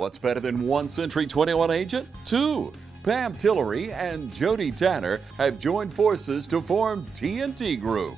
What's better than one Century 21 agent? Two. Pam Tillery and Jody Tanner have joined forces to form TNT Group.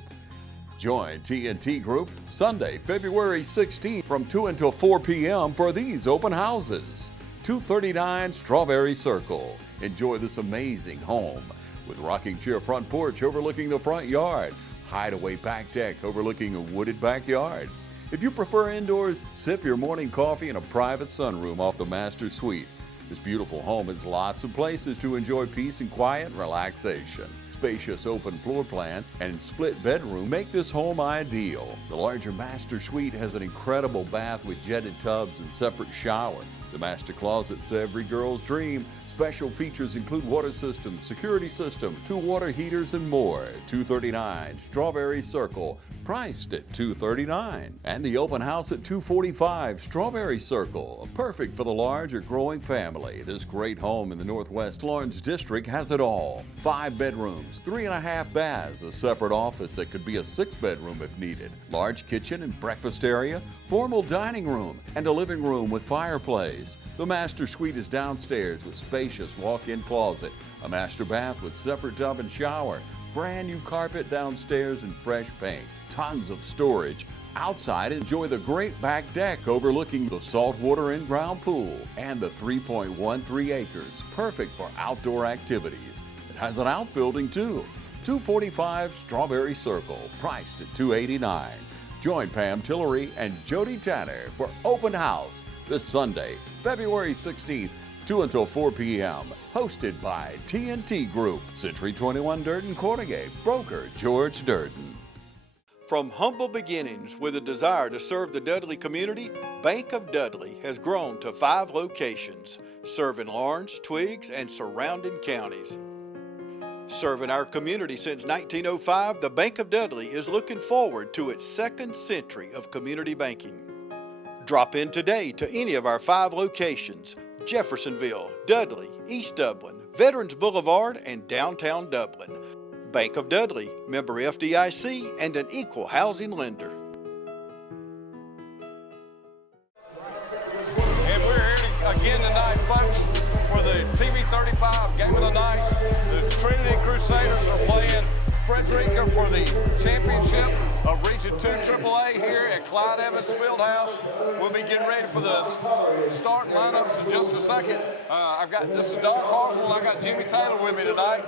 Join TNT Group Sunday, February 16th from 2 until 4 p.m. for these open houses. 239 Strawberry Circle. Enjoy this amazing home with rocking chair front porch overlooking the front yard, hideaway back deck overlooking a wooded backyard. If you prefer indoors, sip your morning coffee in a private sunroom off the master suite. This beautiful home has lots of places to enjoy peace and quiet and relaxation. Spacious open floor plan and split bedroom make this home ideal. The larger master suite has an incredible bath with jetted tubs and separate shower. The master closet's every girl's dream. Special features include water system, security system, 2 water heaters, and more. 239 Strawberry Circle, priced at $239. And the open house at 245 Strawberry Circle, perfect for the large or growing family. This great home in the Northwest Lawrence District has it all. 5 bedrooms, 3.5 baths, a separate office that could be a 6-bedroom if needed, large kitchen and breakfast area, formal dining room, and a living room with fireplace. The master suite is downstairs with spacious walk-in closet, a master bath with separate tub and shower, brand new carpet downstairs and fresh paint, tons of storage. Outside, enjoy the great back deck overlooking the saltwater in-ground pool and the 3.13 acres, perfect for outdoor activities. It has an outbuilding too. 245 Strawberry Circle, priced at $289. Join Pam Tillery and Jody Tanner for open house this Sunday, February 16th, 2 until 4 p.m. Hosted by TNT Group, Century 21 Durden Corrugate, broker George Durden. From humble beginnings with a desire to serve the Dudley community, Bank of Dudley has grown to 5 locations, serving Lawrence, Twiggs, and surrounding counties. Serving our community since 1905, the Bank of Dudley is looking forward to its 2nd century of community banking. Drop in today to any of our 5 locations: Jeffersonville, Dudley, East Dublin, Veterans Boulevard, and downtown Dublin. Bank of Dudley, member FDIC, and an equal housing lender. And we're here again tonight, folks, for the TV 35 game of the night. The Trinity Crusaders are playing Frederica for the championship of Region 2 AAA here at Clyde Evans Fieldhouse. We'll be getting ready for the starting lineups in just a second. This is Don Carswell, and I got Jimmy Taylor with me tonight.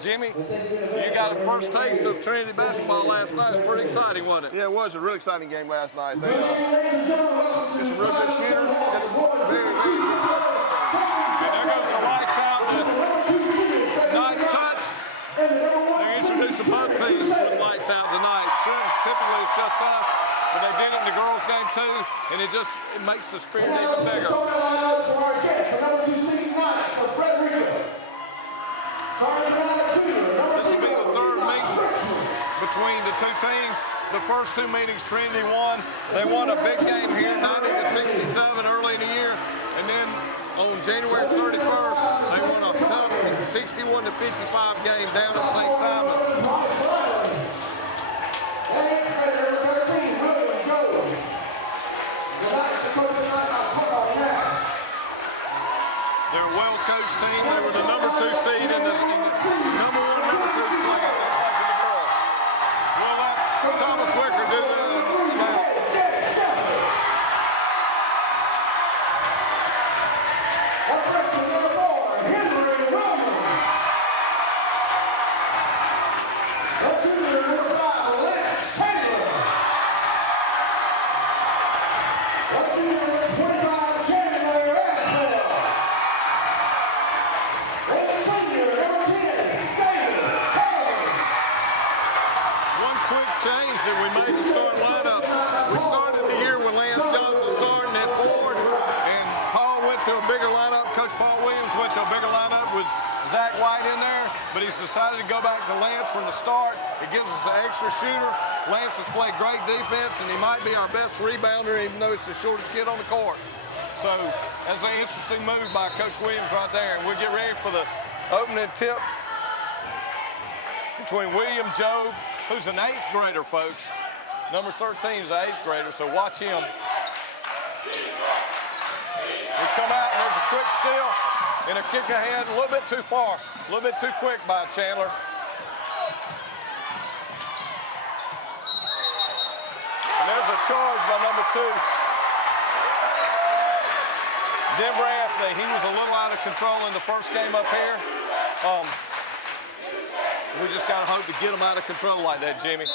Jimmy, you got a first taste of Trinity basketball last night. It was pretty exciting, wasn't it? Yeah, it was a really exciting game last night. They get some real good shooters. Very, very good basketball team. And there goes the lights out. Nice touch. They're introducing both teams with lights out tonight. Typically it's just us, but they did it in the girls' game too, and it makes the spirit even bigger. This will be the 3rd meeting between the 2 teams. The first 2 meetings, Trinity won. They won a big game here, 90-67 early in the year, and then on January 31st, they won a tough 61-55 game down at St. Simon's. They're a well-coached team. They were the number 2 seed in the number 1, number 2's playing, just like in the girls. We'll let Thomas Wicker do the announcement. Change that we made the start lineup. We started the year with Lance Johnson starting at forward, and Paul went to a bigger lineup. Coach Paul Williams went to a bigger lineup with Zach White in there, but he's decided to go back to Lance from the start. It gives us an extra shooter. Lance has played great defense, and he might be our best rebounder, even though he's the shortest kid on the court. So that's an interesting move by Coach Williams right there, and we'll get ready for the opening tip between William Jobe, who's an 8th grader, folks. Number 13 is an 8th grader, so watch him. Here come out, and there's a quick steal and a kick ahead, a little bit too far, a little bit too quick by Chandler. And there's a charge by number 2. Denver Anthony, he was a little out of control in the first game up here. We just got to hope to get him out of control like that, Jimmy.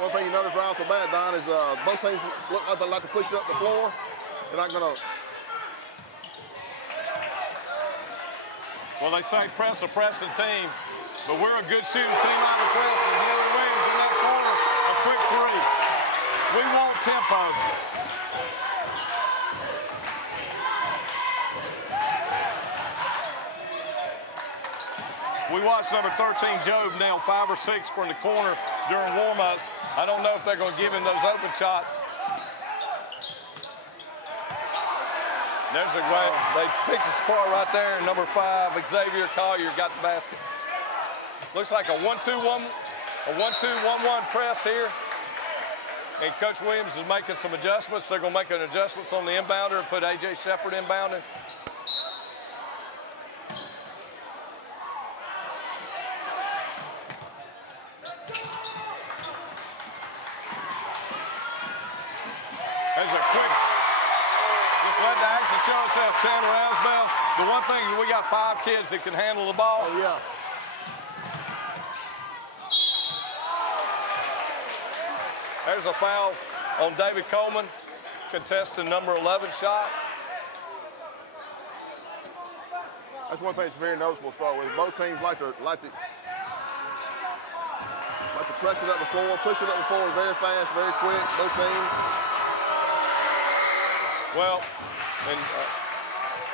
One thing you notice right off the bat, Don, is both teams look like they like to push it up the floor. They're not going to. Well, they say press a pressing team, but we're a good shooting team out of the press, and Henry Williams in that corner, a quick 3. We want tempo. We watched number 13, Job, nail 5 or 6 from the corner during warm-ups. I don't know if they're going to give him those open shots. There's a way they picked the spot right there. Number 5, Xavier Collier got the basket. Looks like a 1-2-1-1 press here. And Coach Williams is making some adjustments. They're going to make an adjustments on the inbounder and put A.J. Shepard inbounding. There's a quick, just let the action show itself, Chandler Asbell. The one thing, we got 5 kids that can handle the ball. Oh, yeah. There's a foul on David Coleman, contesting number 11 shot. That's one thing that's very noticeable to start with. Both teams like to press it up the floor, push it up the floor very fast, very quick, both teams. Well, and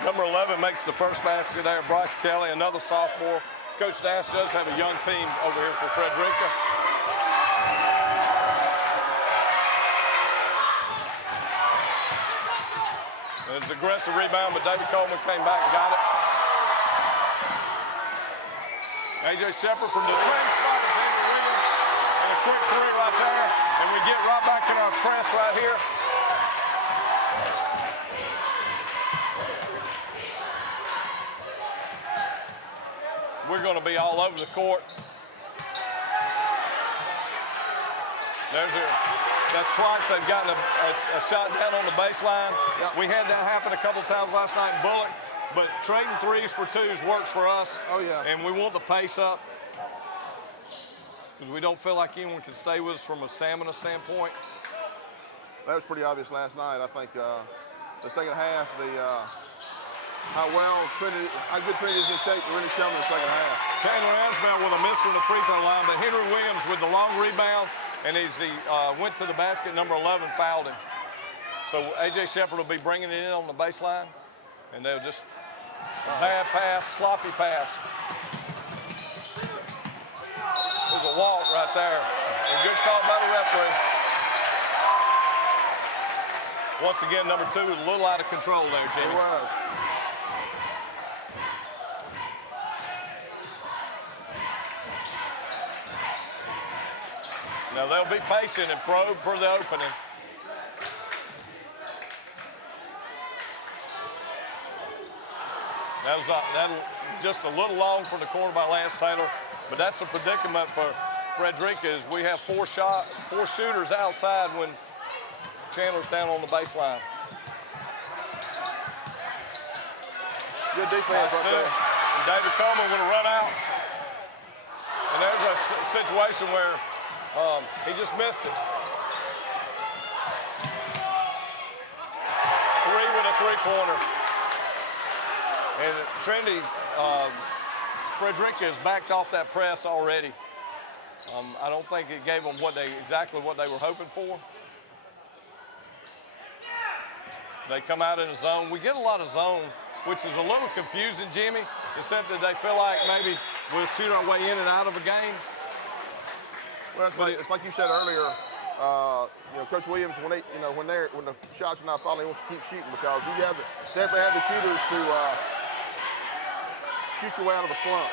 number 11 makes the first basket there. Bryce Kelly, another sophomore. Coach Nash does have a young team over here for Frederica. And it's an aggressive rebound, but David Coleman came back and got it. A.J. Shepard from the same spot as Henry Williams. And a quick 3 right there. And we get right back in our press right here. We're going to be all over the court. That's twice they've gotten a shot down on the baseline. Yep. We had that happen a couple of times last night in Bullock, but trading 3s for 2s works for us. Oh, yeah. And we want the pace up because we don't feel like anyone can stay with us from a stamina standpoint. That was pretty obvious last night. I think the second half, how good Trinity is in shape, really shown in the second half. Chandler Asbell with a miss from the free throw line, but Henry Williams with the long rebound, and he went to the basket, number 11 fouled him. So A.J. Shepard will be bringing it in on the baseline, and they'll just, bad pass, sloppy pass. There's a walk right there. A good call by the referee. Once again, number 2 was a little out of control there, Jimmy. It was. Now they'll be patient and probe for the opening. That was just a little long from the corner by Lance Taylor, but that's a predicament for Frederica is we have 4 shooters outside when Chandler's down on the baseline. Good defense right there. And David Coleman going to run out. And there's a situation where he just missed it. 3 with a 3-pointer. And Trinity, Frederica has backed off that press already. I don't think it gave them exactly what they were hoping for. They come out in a zone. We get a lot of zone, which is a little confusing, Jimmy, except that they feel like maybe we'll shoot our way in and out of a game. Well, it's like you said earlier. Coach Williams, when the shots are not falling, he wants to keep shooting because you definitely have the shooters to shoot your way out of a slump.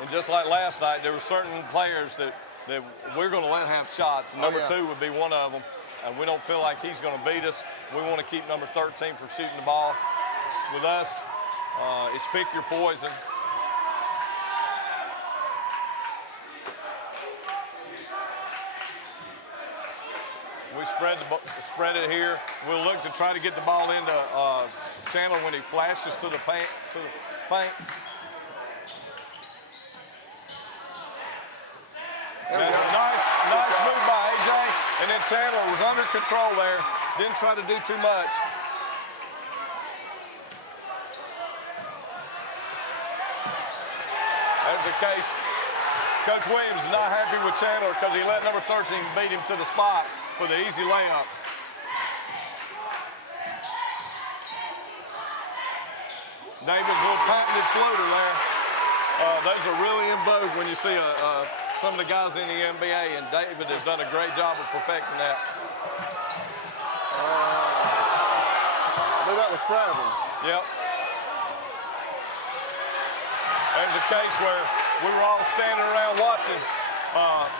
And just like last night, there were certain players that that we're going to let have shots. Number yeah. 2 would be one of them. And we don't feel like he's going to beat us. We want to keep number 13 from shooting the ball. With us, it's pick your poison. We spread it here. We'll look to try to get the ball into Chandler when he flashes to the paint. That's a nice move by AJ, and then Chandler was under control there. Didn't try to do too much. That's the case. Coach Williams is not happy with Chandler because he let number 13 beat him to the spot for the easy layup. David's little patented floater there. Those are really in vogue when you see some of the guys in the NBA, and David has done a great job of perfecting that. I knew that was traveling. Yep. There's a case where we were all standing around watching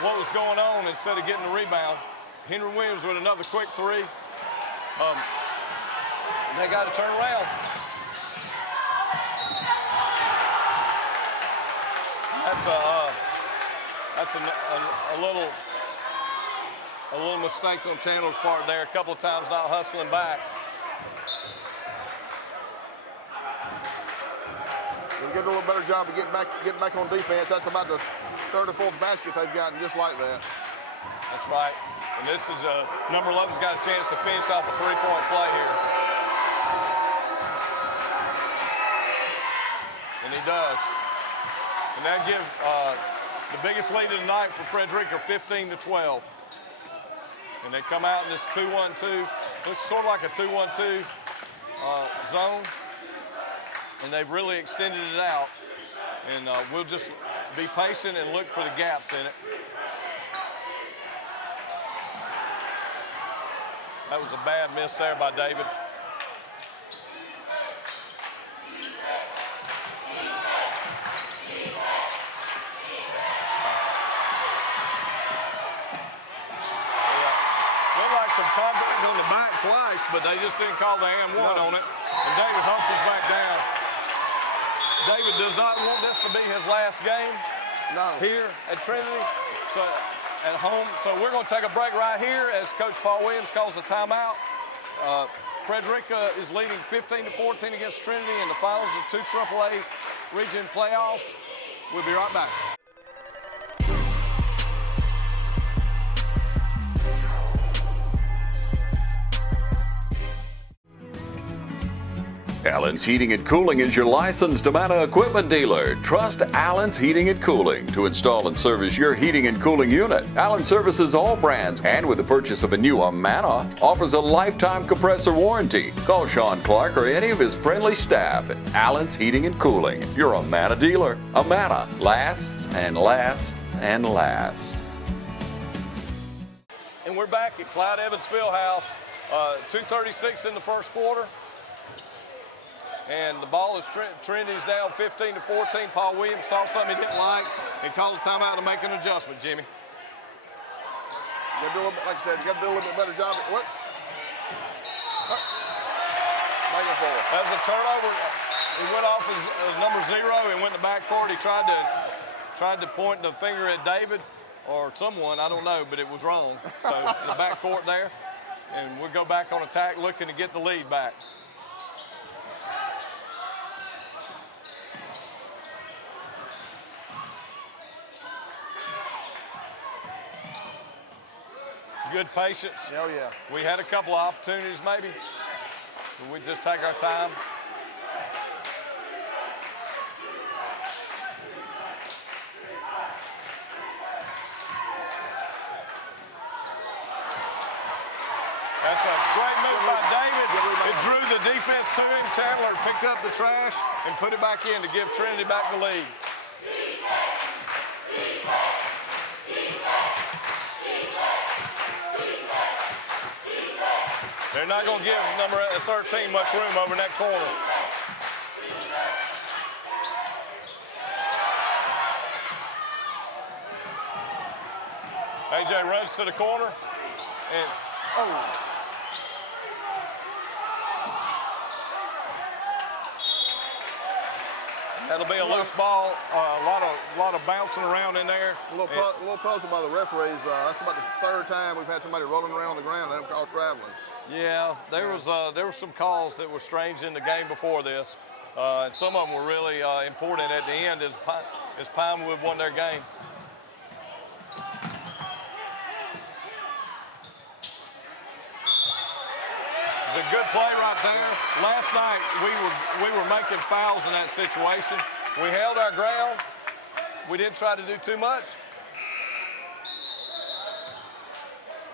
what was going on instead of getting the rebound. Henry Williams with another quick 3. They got to turn around. That's a little mistake on Chandler's part there. A couple of times not hustling back. We'll get a little better job of getting back on defense. That's about the 3rd or 4th basket they've gotten just like that. That's right. And this is number 11's got a chance to finish off a 3-point play here. And he does. And that gives the biggest lead of the night for Frederica, 15-12. And they come out in this 2-1-2. Looks sort of like a 2-1-2 zone. And they've really extended it out. And we'll just be patient and look for the gaps in it. That was a bad miss there by David. Some contact on the back twice, but they just didn't call the and one on it. And David hustles back down. David does not want this to be his last game here at Trinity, so at home. So we're going to take a break right here as Coach Paul Williams calls the timeout. Frederica is leading 15-14 against Trinity in the finals of 2 AAA region playoffs. We'll be right back. Allen's Heating and Cooling is your licensed Amana equipment dealer. Trust Allen's Heating and Cooling to install and service your heating and cooling unit. Allen services all brands, and with the purchase of a new Amana, offers a lifetime compressor warranty. Call Sean Clark or any of his friendly staff at Allen's Heating and Cooling, your Amana dealer. Amana lasts and lasts and lasts. And we're back at Clyde Evans Fieldhouse, 2:36 in the first quarter. And the ball is Trinity's down 15-14. Paul Williams saw something he didn't like and called a timeout to make an adjustment, Jimmy. You got to do a little bit, like I said, you got to do a little bit better job. What? That was a turnover. He went off his number 0 and went in the backcourt. He tried to point the finger at David or someone, I don't know, but it was wrong. So the backcourt there, and we'll go back on attack looking to get the lead back. Good patience. Oh, yeah. We had a couple of opportunities maybe, but we just take our time. That's a great move by David. It drew the defense to him. Chandler picked up the trash and put it back in to give Trinity back the lead. They're not going to give number 13 much room over in that corner. AJ runs to the corner, and that'll be a loose ball. A lot of bouncing around in there. A little puzzled by the referees. That's about the third time we've had somebody rolling around on the ground. They don't call traveling. Yeah, there were some calls that were strange in the game before this, and some of them were really important at the end as Pinewood won their game. It was a good play right there. Last night we were making fouls in that situation. We held our ground. We didn't try to do too much.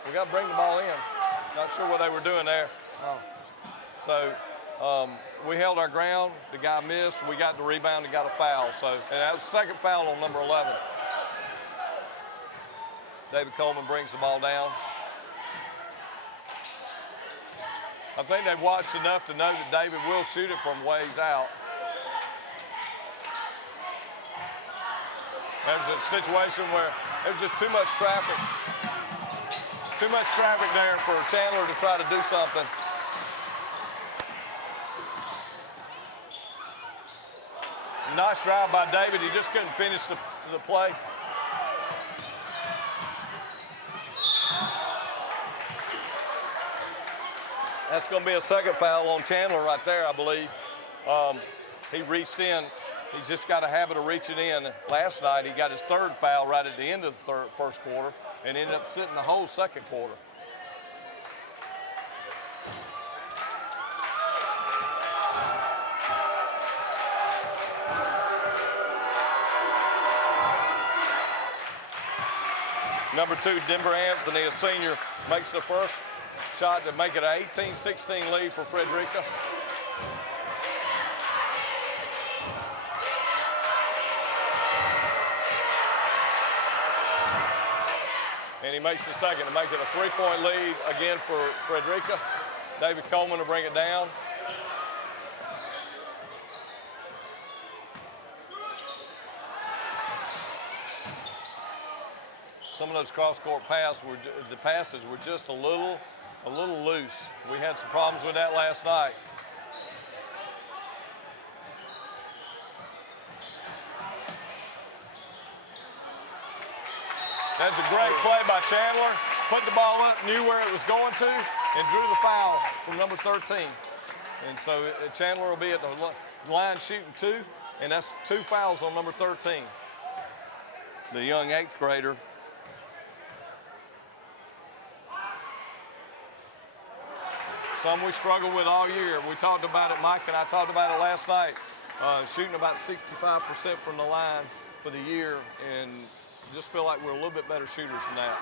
We got to bring the ball in. Not sure what they were doing there. So we held our ground. The guy missed. We got the rebound and got a foul. So, and that was the second foul on number 11. David Coleman brings the ball down. I think they've watched enough to know that David will shoot it from ways out. There's a situation where there's just too much traffic. Too much traffic there for Chandler to try to do something. Nice drive by David. He just couldn't finish the play. That's going to be a second foul on Chandler right there, I believe. He reached in. He's just got a habit of reaching in. Last night, he got his third foul right at the end of the first quarter and ended up sitting the whole second quarter. Number 2, Denver Anthony, a senior, makes the first shot to make it an 18-16 lead for Frederica. And he makes the second to make it a 3-point lead again for Frederica. David Coleman to bring it down. Some of those cross-court passes were just a little loose. We had some problems with that last night. That's a great play by Chandler. Put the ball up, knew where it was going to, and drew the foul from number 13. And so Chandler will be at the line shooting 2, and that's 2 fouls on number 13. The young 8th grader. Some we struggled with all year. We talked about it, Mike and I talked about it last night. Shooting about 65% from the line for the year, and just feel like we're a little bit better shooters than that.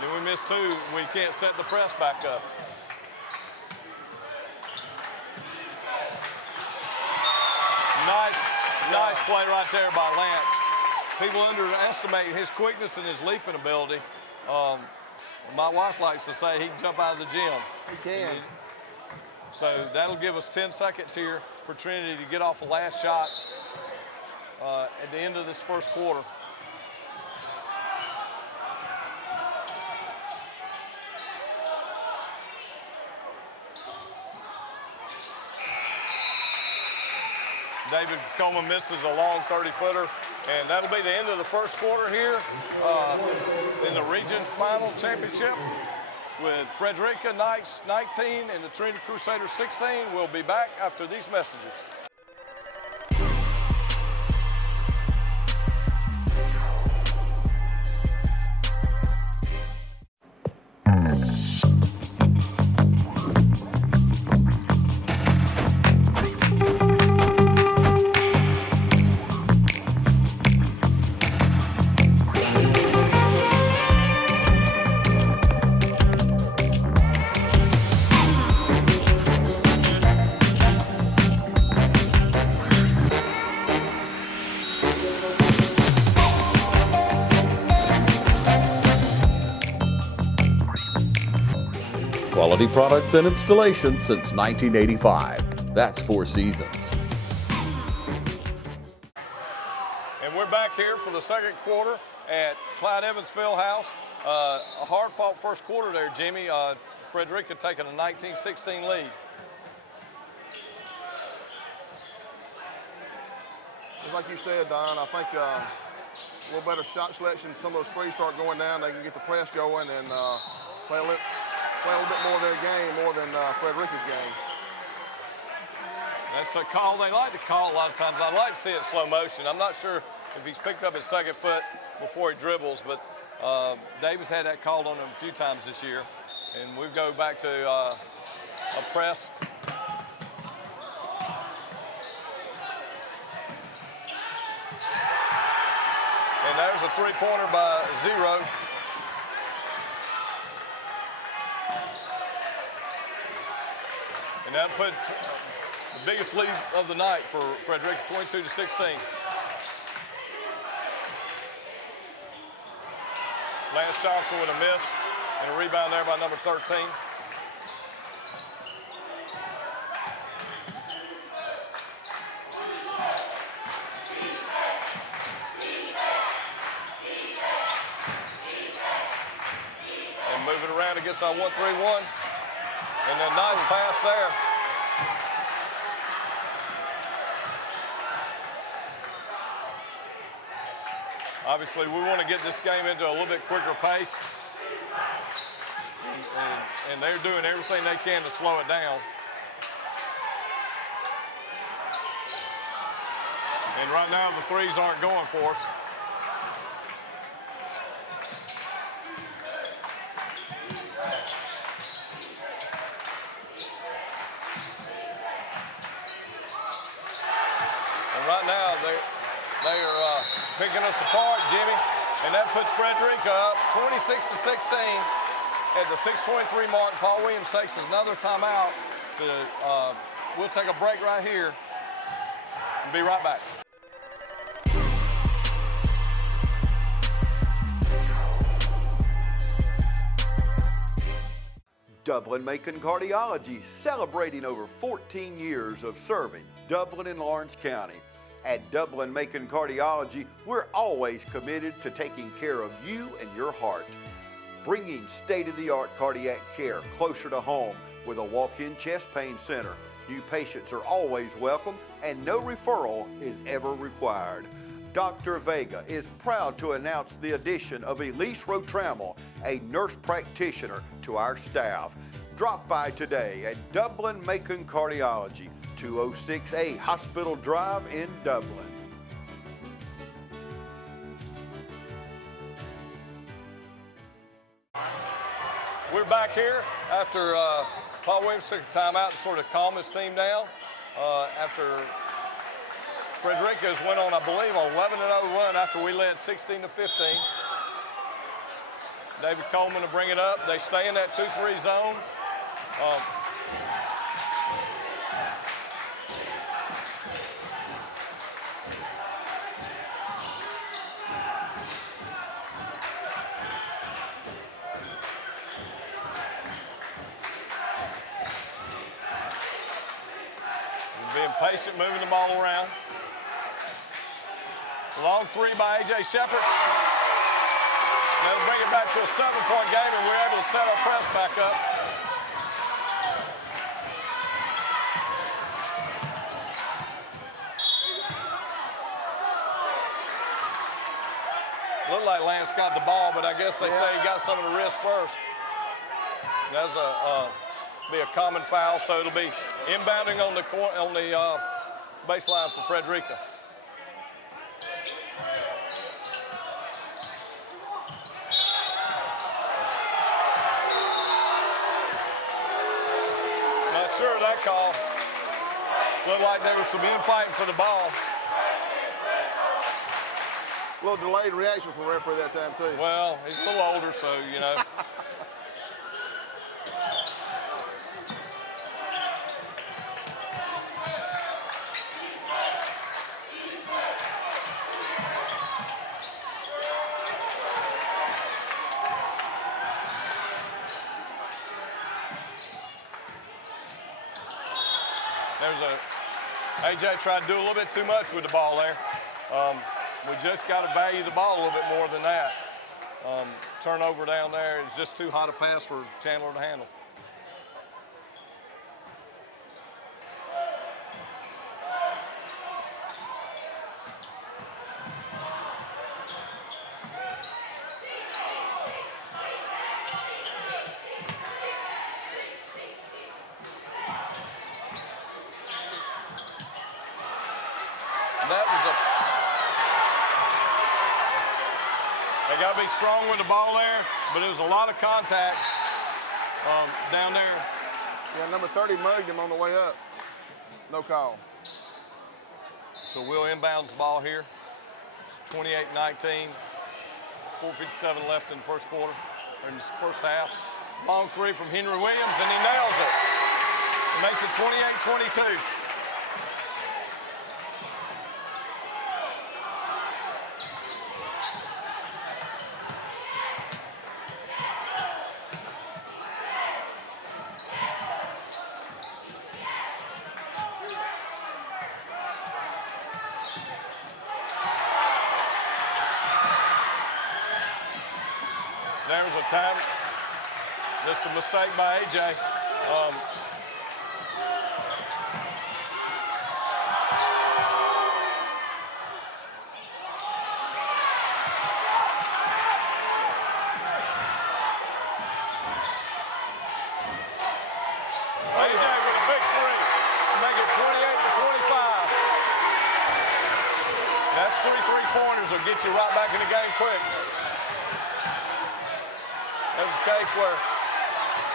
Then we missed 2. We can't set the press back up. Nice play right there by Lance. People underestimate his quickness and his leaping ability. My wife likes to say he can jump out of the gym. He can. So that'll give us 10 seconds here for Trinity to get off the last shot at the end of this first quarter. David Coleman misses a long 30-footer, and that'll be the end of the first quarter here in the region final championship with Frederica Knights 19 and the Trinity Crusaders 16. We'll be back after these messages. Quality products and installations since 1985. That's 4 Seasons. And we're back here for the second quarter at Clyde Evans Fieldhouse. A hard-fought first quarter there, Jimmy. Frederica taking a 19-16 lead. Just like you said, Don, I think a little better shot selection. Some of those threes start going down. They can get the press going and play a little bit more of their game, more than Frederica's game. That's a call they like to call a lot of times. I'd like to see it in slow motion. I'm not sure if he's picked up his second foot before he dribbles, but Davis had that called on him a few times this year. And we go back to a press. And there's a three-pointer by Zero. And that put the biggest lead of the night for Frederica, 22-16. Lance Johnson with a miss and a rebound there by number 13. And move it around against our 1-3-1. And a nice pass there. Obviously, we want to get this game into a little bit quicker pace. And they're doing everything they can to slow it down. And right now, the threes aren't going for us. And right now, they are picking us apart, Jimmy, and that puts Frederica up 26-16 at the 6:23 mark. Paul Williams takes another timeout. We'll take a break right here and be right back. Dublin-Macon Cardiology, celebrating over 14 years of serving Dublin and Lawrence County. At Dublin-Macon Cardiology, we're always committed to taking care of you and your heart. Bringing state-of-the-art cardiac care closer to home with a walk-in chest pain center. New patients are always welcome and no referral is ever required. Dr. Vega is proud to announce the addition of Elise Rotrammel, a nurse practitioner, to our staff. Drop by today at Dublin-Macon Cardiology, 206A Hospital Drive in Dublin. We're back here after Paul Williams took a timeout to sort of calm his team down. After Frederica's went on, I believe, an 11-0 run after we led 16-15. David Coleman to bring it up. They stay in that 2-3 zone. Being patient, moving the ball around. Long three by A.J. Shepard. They'll bring it back to a 7-point game, and we're able to set our press back up. Looked like Lance got the ball, but I guess they say he got some of the wrist first. That's be a common foul, so it'll be inbounding on the baseline for Frederica. Not sure of that call. Looked like there was some infighting for the ball. A little delayed reaction from the referee that time, too. Well, he's a little older, so, you know. AJ tried to do a little bit too much with the ball there. We just got to value the ball a little bit more than that. Turnover down there is just too hot a pass for Chandler to handle. They got to be strong with the ball there, but it was a lot of contact down there. Yeah, number 30 mugged him on the way up. No call. So we'll inbounds the ball here. It's 28-19. 4:57 left in the first quarter, or in the first half. Long three from Henry Williams, and he nails it. It makes it 28-22. There's a time, just a mistake by AJ. AJ with a big three to make it 28-25. That's 3 3-pointers will get you right back in the game quick. There's a case where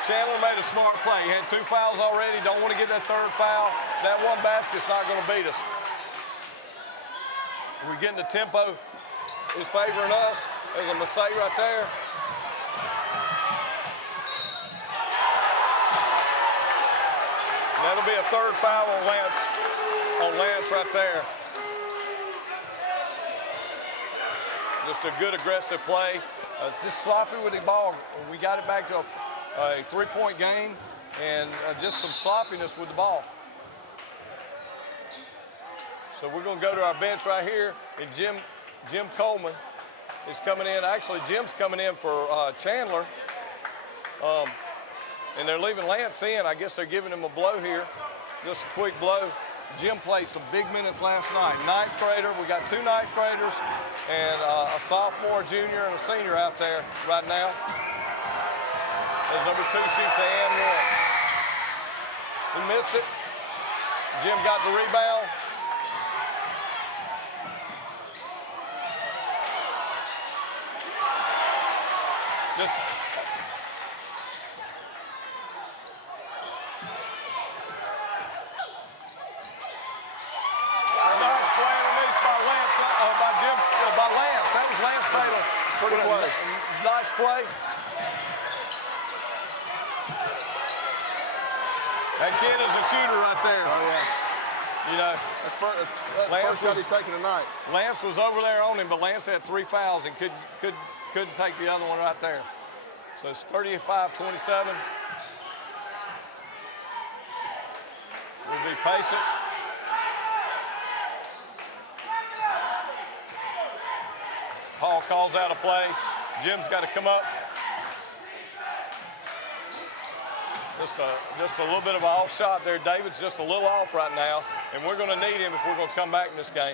Chandler made a smart play. He had 2 fouls already. Don't want to get that 3rd foul. That one basket's not going to beat us. We're getting the tempo is favoring us. There's a mistake right there. And that'll be a 3rd foul on Lance right there. Just a good aggressive play. Just sloppy with the ball. We got it back to a 3-point game and just some sloppiness with the ball. So we're going to go to our bench right here, and Jim Coleman is coming in. Actually, Jim's coming in for Chandler, and they're leaving Lance in. I guess they're giving him a blow here, just a quick blow. Jim played some big minutes last night. 9th grader, we got 2 9th graders and a sophomore, junior, and a senior out there right now. As number 2 shoots the and one. He missed it. Jim got the rebound. Just That was Lance Taylor. Pretty play. Nice play. That kid is a shooter right there. Oh, yeah. You know, that's the first shot he's taken tonight. Lance was over there on him, but Lance had 3 fouls and couldn't take the other one right there. So it's 35-27. We'll be patient. Paul calls out a play. Jim's got to come up. Just a little bit of an off shot there. David's just a little off right now, and we're going to need him if we're going to come back in this game.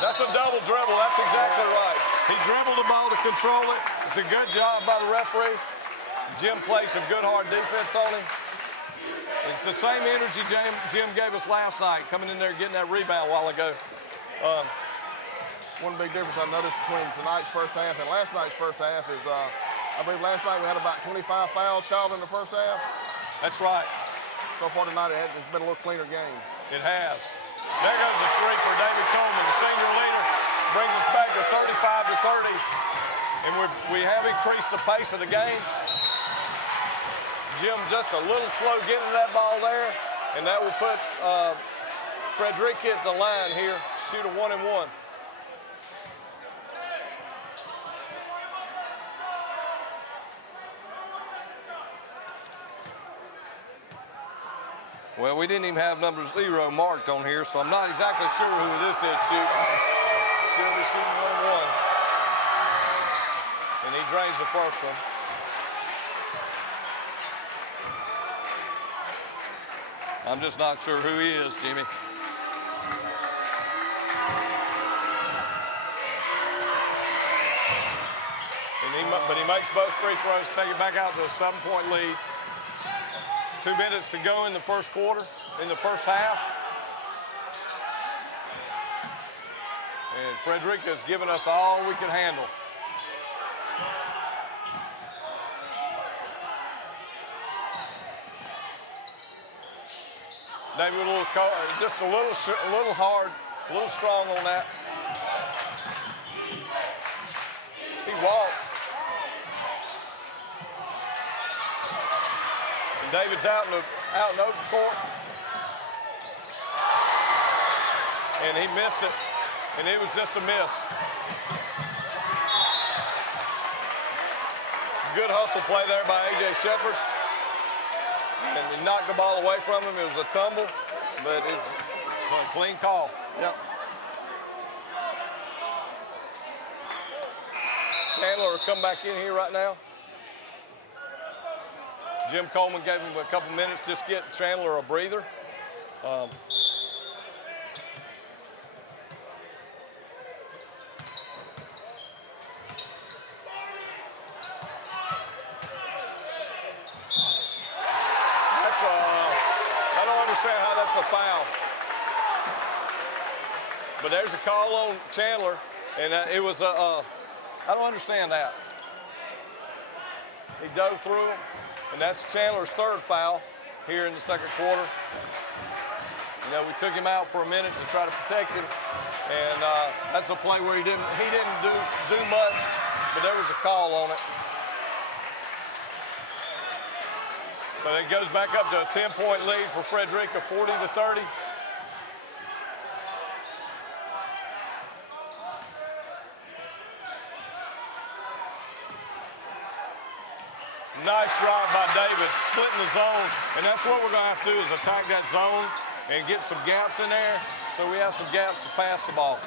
That's a double dribble. That's exactly right. He dribbled the ball to control it. It's a good job by the referee. Jim played some good hard defense on him. It's the same energy Jim gave us last night, coming in there getting that rebound a while ago. One big difference I noticed between tonight's first half and last night's first half is I believe last night we had about 25 fouls called in the first half. That's right. So far tonight it's been a little cleaner game. It has. There goes a 3 for David Coleman, the senior leader. Brings us back to 35-30. And we have increased the pace of the game. Jim just a little slow getting that ball there. And that will put Frederica at the line here, shoot a 1-and-1. Well, we didn't even have number 0 marked on here, so I'm not exactly sure who this is shooting. She'll be shooting 1-1. And he drains the first one. I'm just not sure who he is, Jimmy. But he makes both free throws, take it back out to a 7-point lead. 2 minutes to go in the first quarter, in the first half. And Frederica has given us all we can handle. David, just a little hard, a little strong on that. He walked. And David's out in the open court. And he missed it. And it was just a miss. Good hustle play there by A.J. Shepard. And he knocked the ball away from him. It was a tumble, but it's a clean call. Yep. Chandler will come back in here right now. Jim Coleman gave him a couple minutes, just get Chandler a breather. I don't understand how that's a foul. But there's a call on Chandler, and it was I don't understand that. He dove through him, and that's Chandler's third foul here in the second quarter. You know, we took him out for a minute to try to protect him, and that's a play where he didn't do much, but there was a call on it. So it goes back up to a 10-point lead for Frederica, 40-30. Nice drive by David, splitting the zone, and that's what we're going to have to do is attack that zone and get some gaps in there so we have some gaps to pass the ball.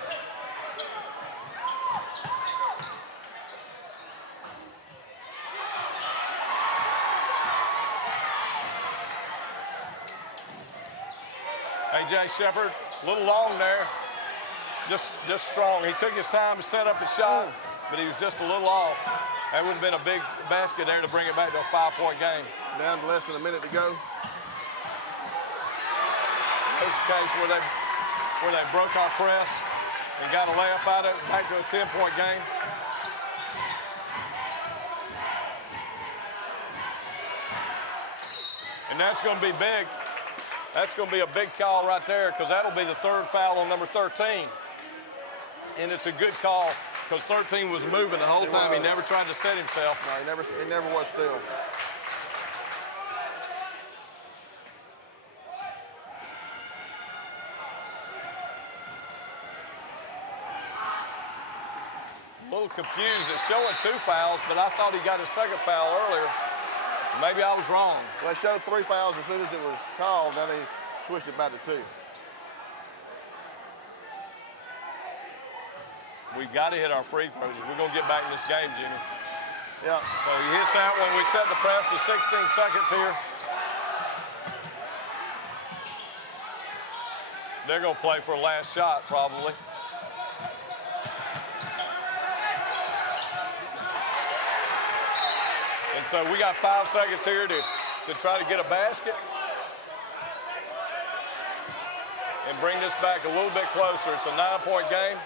A.J. Shepard, a little long there, just strong. He took his time to set up his shot, but he was just a little off. That would have been a big basket there to bring it back to a 5-point game. Down to less than a minute to go. There's a case where they broke our press and got a layup out of it, back to a 10-point game. And that's going to be big. That's going to be a big call right there because that'll be the third foul on number 13. And it's a good call because 13 was moving the whole time. He never tried to set himself. No, he never was still. A little confused. It's showing 2 fouls, but I thought he got his second foul earlier. Maybe I was wrong. Well, they showed 3 fouls as soon as it was called. Now they switched it back to 2. We've got to hit our free throws if we're going to get back in this game, Jimmy. Yeah. So he hits that one. We set the press to 16 seconds here. They're going to play for a last shot, probably. And so we got 5 seconds here to try to get a basket and bring this back a little bit closer. It's a 9-point game.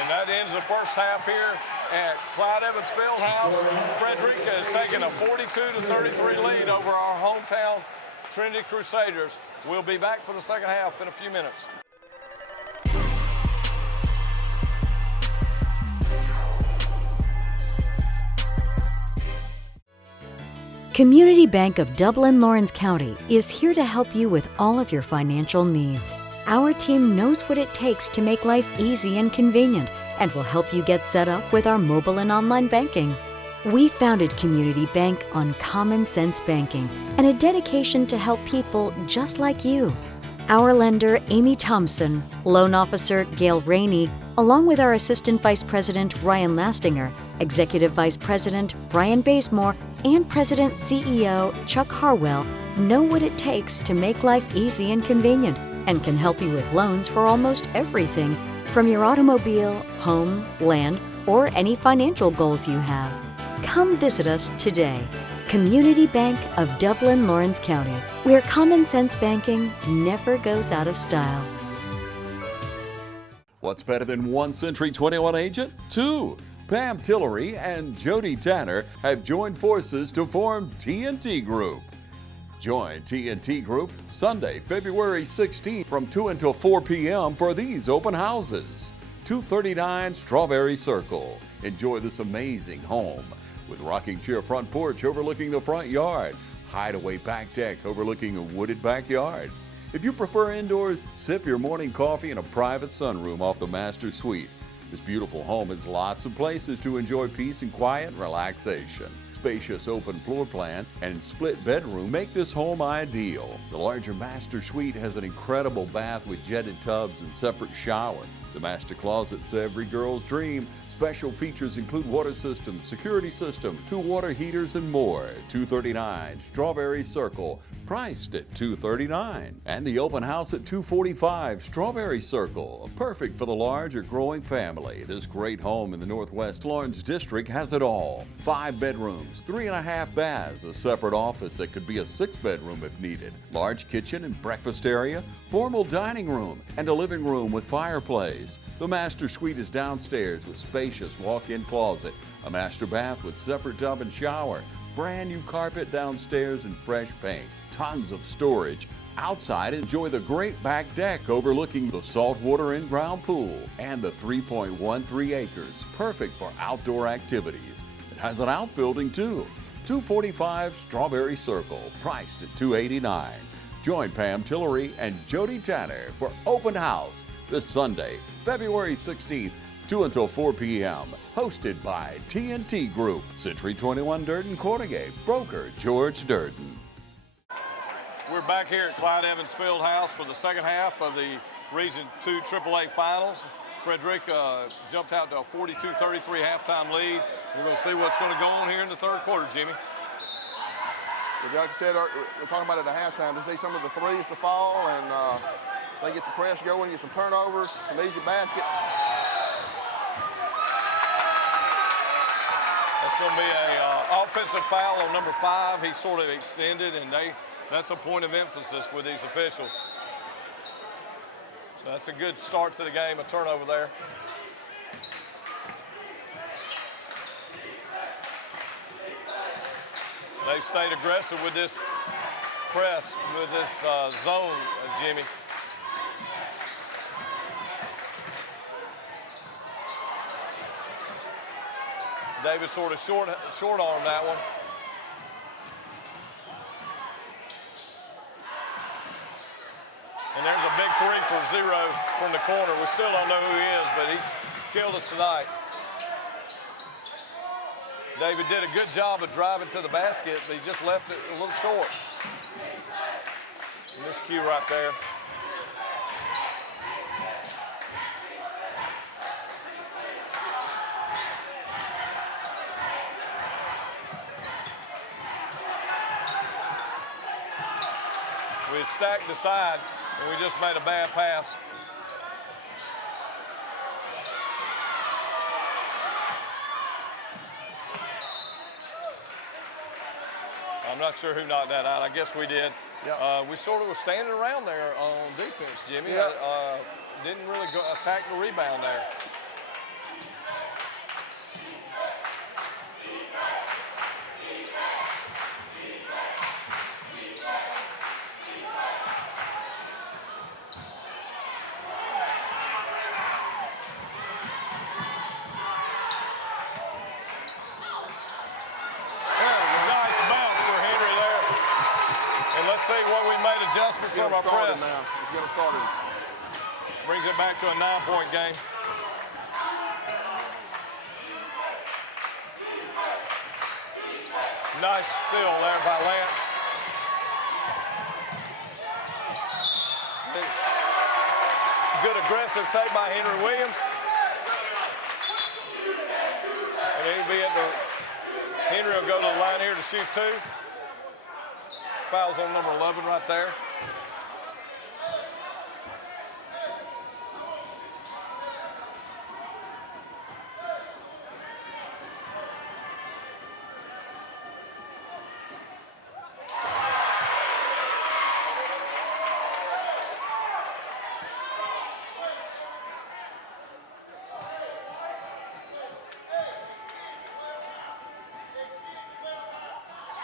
And that ends the first half here at Clyde Evans Fieldhouse. Frederica has taken a 42-33 lead over our hometown Trinity Crusaders. We'll be back for the second half in a few minutes. Community Bank of Dublin Lawrence County is here to help you with all of your financial needs. Our team knows what it takes to make life easy and convenient, and will help you get set up with our mobile and online banking. We founded Community Bank on common sense banking and a dedication to help people just like you. Our lender, Amy Thompson, loan officer, Gail Rainey, along with our Assistant Vice President, Ryan Lastinger, Executive Vice President, Brian Bazemore, and President CEO, Chuck Harwell, know what it takes to make life easy and convenient and can help you with loans for almost everything, from your automobile, home, land, or any financial goals you have. Come visit us today. Community Bank of Dublin, Lawrence County, where common sense banking never goes out of style. What's better than one Century 21 agent? Two. Pam Tillery and Jody Tanner have joined forces to form TNT Group. Join TNT Group Sunday, February 16th from 2 until 4 p.m. for these open houses. 239 Strawberry Circle. Enjoy this amazing home with rocking chair front porch overlooking the front yard, hideaway back deck overlooking a wooded backyard. If you prefer indoors, sip your morning coffee in a private sunroom off the master suite. This beautiful home has lots of places to enjoy peace and quiet and relaxation. Spacious open floor plan and split bedroom make this home ideal. The larger master suite has an incredible bath with jetted tubs and separate shower. The master closet's every girl's dream. Special features include water system, security system, 2 water heaters, and more. 239 Strawberry Circle, priced at $239. And the open house at 245 Strawberry Circle, perfect for the large or growing family. This great home in the Northwest Lawrence District has it all. 5 bedrooms, 3.5 baths, a separate office that could be a 6-bedroom if needed, large kitchen and breakfast area, formal dining room, and a living room with fireplace. The master suite is downstairs with spacious walk-in closet, a master bath with separate tub and shower, brand new carpet downstairs and fresh paint, tons of storage. Outside, enjoy the great back deck overlooking the saltwater in-ground pool and the 3.13 acres, perfect for outdoor activities. It has an outbuilding too. 245 Strawberry Circle, priced at $289. Join Pam Tillery and Jody Tanner for open house this Sunday, February 16th, 2 until 4 p.m. Hosted by TNT Group, Century 21 Durden Corrugate, broker George Durden. We're back here at Clyde Evans Fieldhouse for the second half of the Region 2 AAA Finals. Frederica jumped out to a 42-33 halftime lead. We're going to see what's going to go on here in the third quarter, Jimmy. Like I said, we're talking about it at halftime. Just need some of the threes to fall, and they get the press going, get some turnovers, some easy baskets. That's going to be an offensive foul on number 5. He sort of extended, and that's a point of emphasis with these officials. So that's a good start to the game, a turnover there. They've stayed aggressive with this press, with this zone, Jimmy. David sort of short armed that one. And there's a big 3 for 0 from the corner. We still don't know who he is, but he's killed us tonight. David did a good job of driving to the basket, but he just left it a little short. Miscue right there. We had stacked the side, and we just made a bad pass. I'm not sure who knocked that out. I guess we did. Yep. We sort of were standing around there on defense, Jimmy. Yep. Didn't really attack the rebound there. See what we made adjustments on our press. Now. Let's get them started. Brings it back to a 9-point game. Nice steal there by Lance. Good aggressive take by Henry Williams. And he'll be at the, Henry will go to the line here to shoot 2. Foul's on number 11 right there.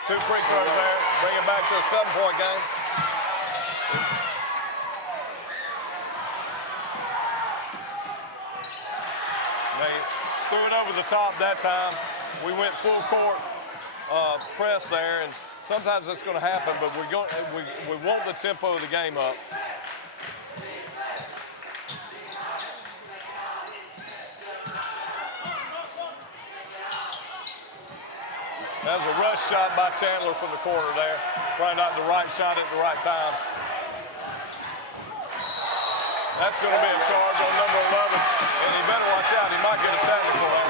Two free throws there, bring it back to a 7-point game. They threw it over the top that time. We went full court press there, and sometimes that's going to happen, but we want the tempo of the game up. That was a rush shot by Chandler from the corner there. Probably not the right shot at the right time. That's going to be a charge on number 11. And he better watch out. He might get a technical there.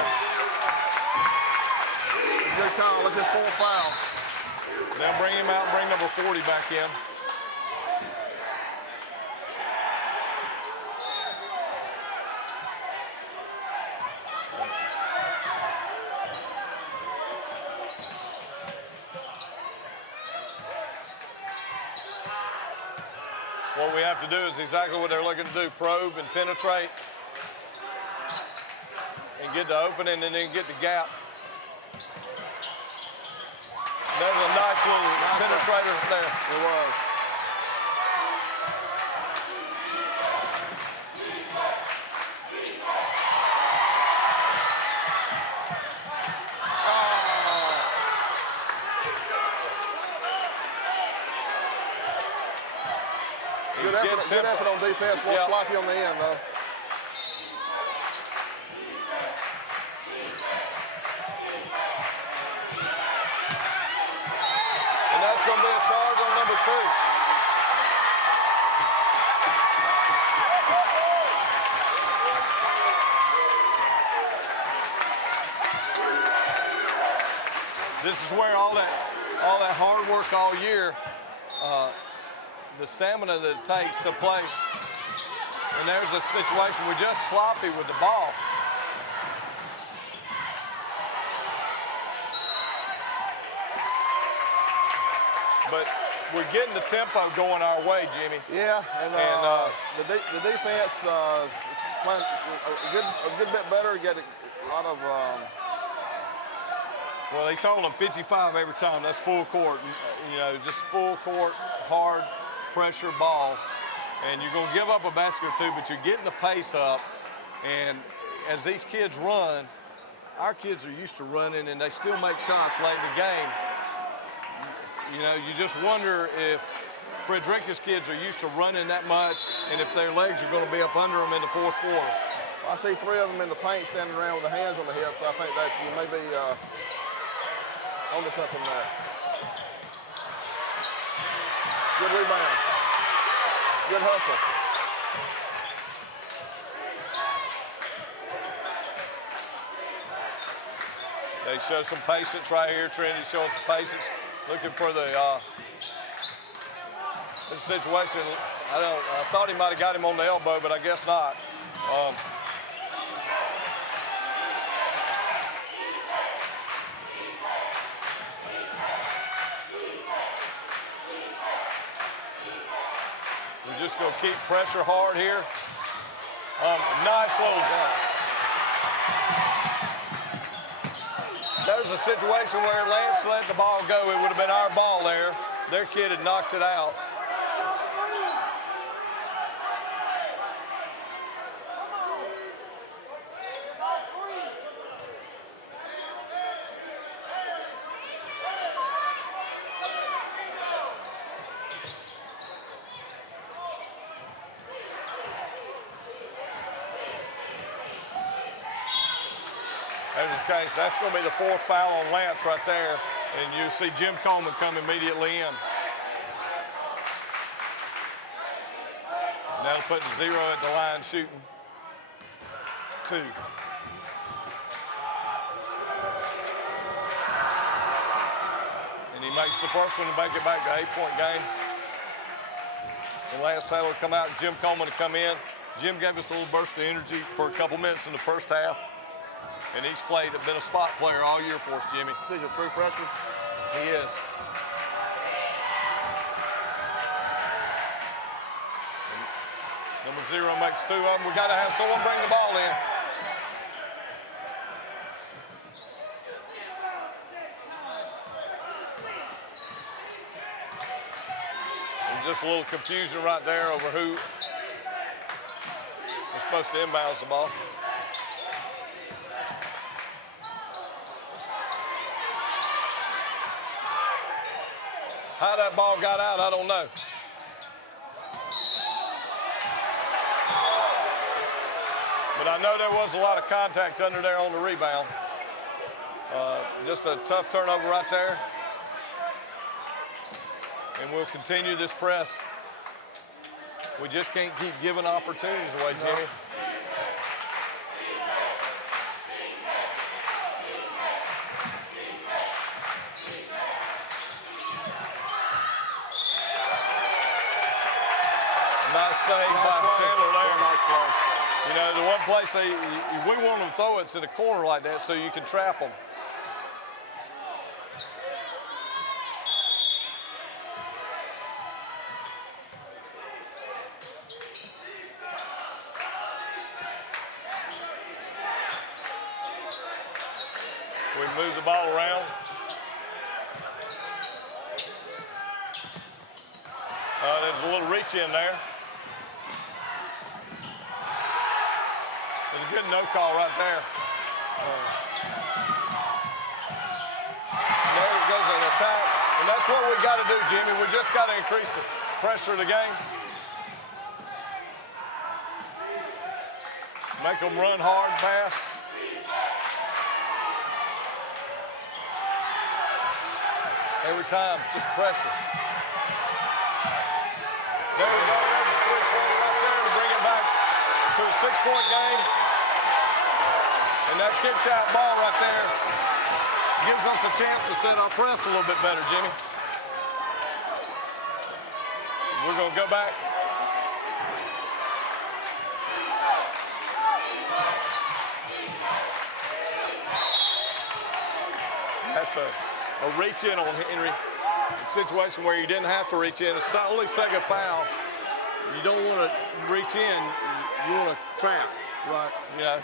It's a good call. That's his 4th foul. They'll bring him out and bring number 40 back in. What we have to do is exactly what they're looking to do, probe and penetrate and get the opening and then get the gap. There's a nice little penetrator there. It was. Good effort on defense. A little sloppy on the end, though. And that's going to be a charge on number 2. This is where all that hard work all year, the stamina that it takes to play. And there's a situation, we're just sloppy with the ball. But we're getting the tempo going our way, Jimmy. Yeah, and the defense is playing a good bit better. Get a lot of. Well, they told them 55 every time. That's full court. You know, just full court, hard pressure ball. And you're going to give up a basket or 2, but you're getting the pace up. And as these kids run, our kids are used to running, and they still make shots late in the game. You know, you just wonder if Frederica's kids are used to running that much, and if their legs are going to be up under them in the 4th quarter. I see 3 of them in the paint standing around with their hands on the hips. I think that you may be onto something there. Good rebound. Good hustle. They show some patience right here. Trinity showing some patience, looking for the this situation. I thought he might have got him on the elbow, but I guess not. We're just going to keep pressure hard here. Nice little. There's a situation where Lance let the ball go. It would have been our ball there. Their kid had knocked it out. There's the case. That's going to be the 4th foul on Lance right there. And you see Jim Coleman come immediately in. Now putting 0 at the line, shooting 2. And he makes the first one to make it back to 8-point game. And Lance Taylor come out, Jim Coleman to come in. Jim gave us a little burst of energy for a couple minutes in the first half. And he's been a spot player all year for us, Jimmy. He's a true freshman. He is. Number 0 makes 2 of them. We got to have someone bring the ball in. And just a little confusion right there over who was supposed to inbounds the ball. How that ball got out, I don't know. But I know there was a lot of contact under there on the rebound. Just a tough turnover right there. And we'll continue this press. We just can't keep giving opportunities away, Jimmy. Nice save by Chandler there. Nice play. You know, the one place we want them to throw it to the corner like that so you can trap them. We move the ball around. There's a little reach in there. There's a good no call right there. There it goes an attack. And that's what we got to do, Jimmy. We just got to increase the pressure of the game. Make them run hard and fast. Every time, just pressure. There we go. There's the three-pointer right there to bring it back to a 6-point game. And that kicked out ball right there gives us a chance to set our press a little bit better, Jimmy. We're going to go back. That's a reach in on Henry. A situation where you didn't have to reach in. It's the only second foul. You don't want to reach in. You want to trap. Right. You know.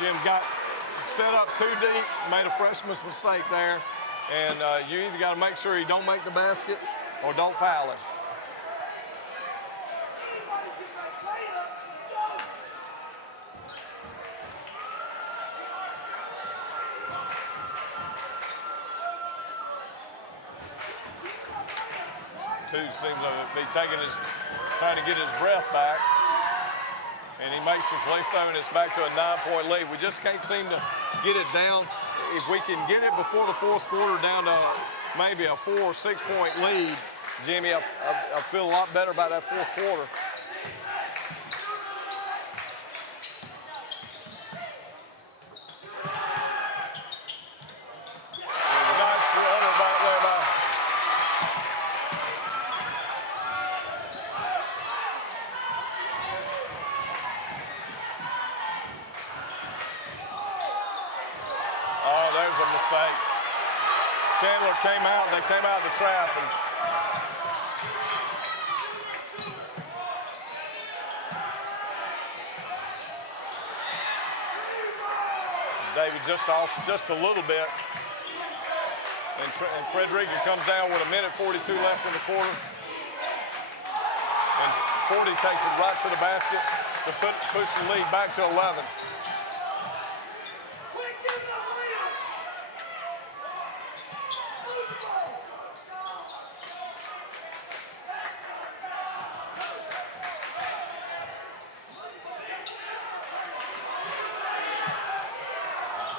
Jim got set up too deep, made a freshman's mistake there, and you either got to make sure he don't make the basket or don't foul him. Two seems to be trying to get his breath back. And he makes the free throw, and it's back to a 9-point lead. We just can't seem to get it down. If we can get it before the fourth quarter down to maybe a 4 or 6 point lead, Jimmy, I feel a lot better about that fourth quarter. Nice runner back there by there's a mistake. Chandler came out, they came out the trap. And David just off just a little bit. And Frederica comes down with 1:42 left in the quarter. And 40 takes it right to the basket to push the lead back to 11.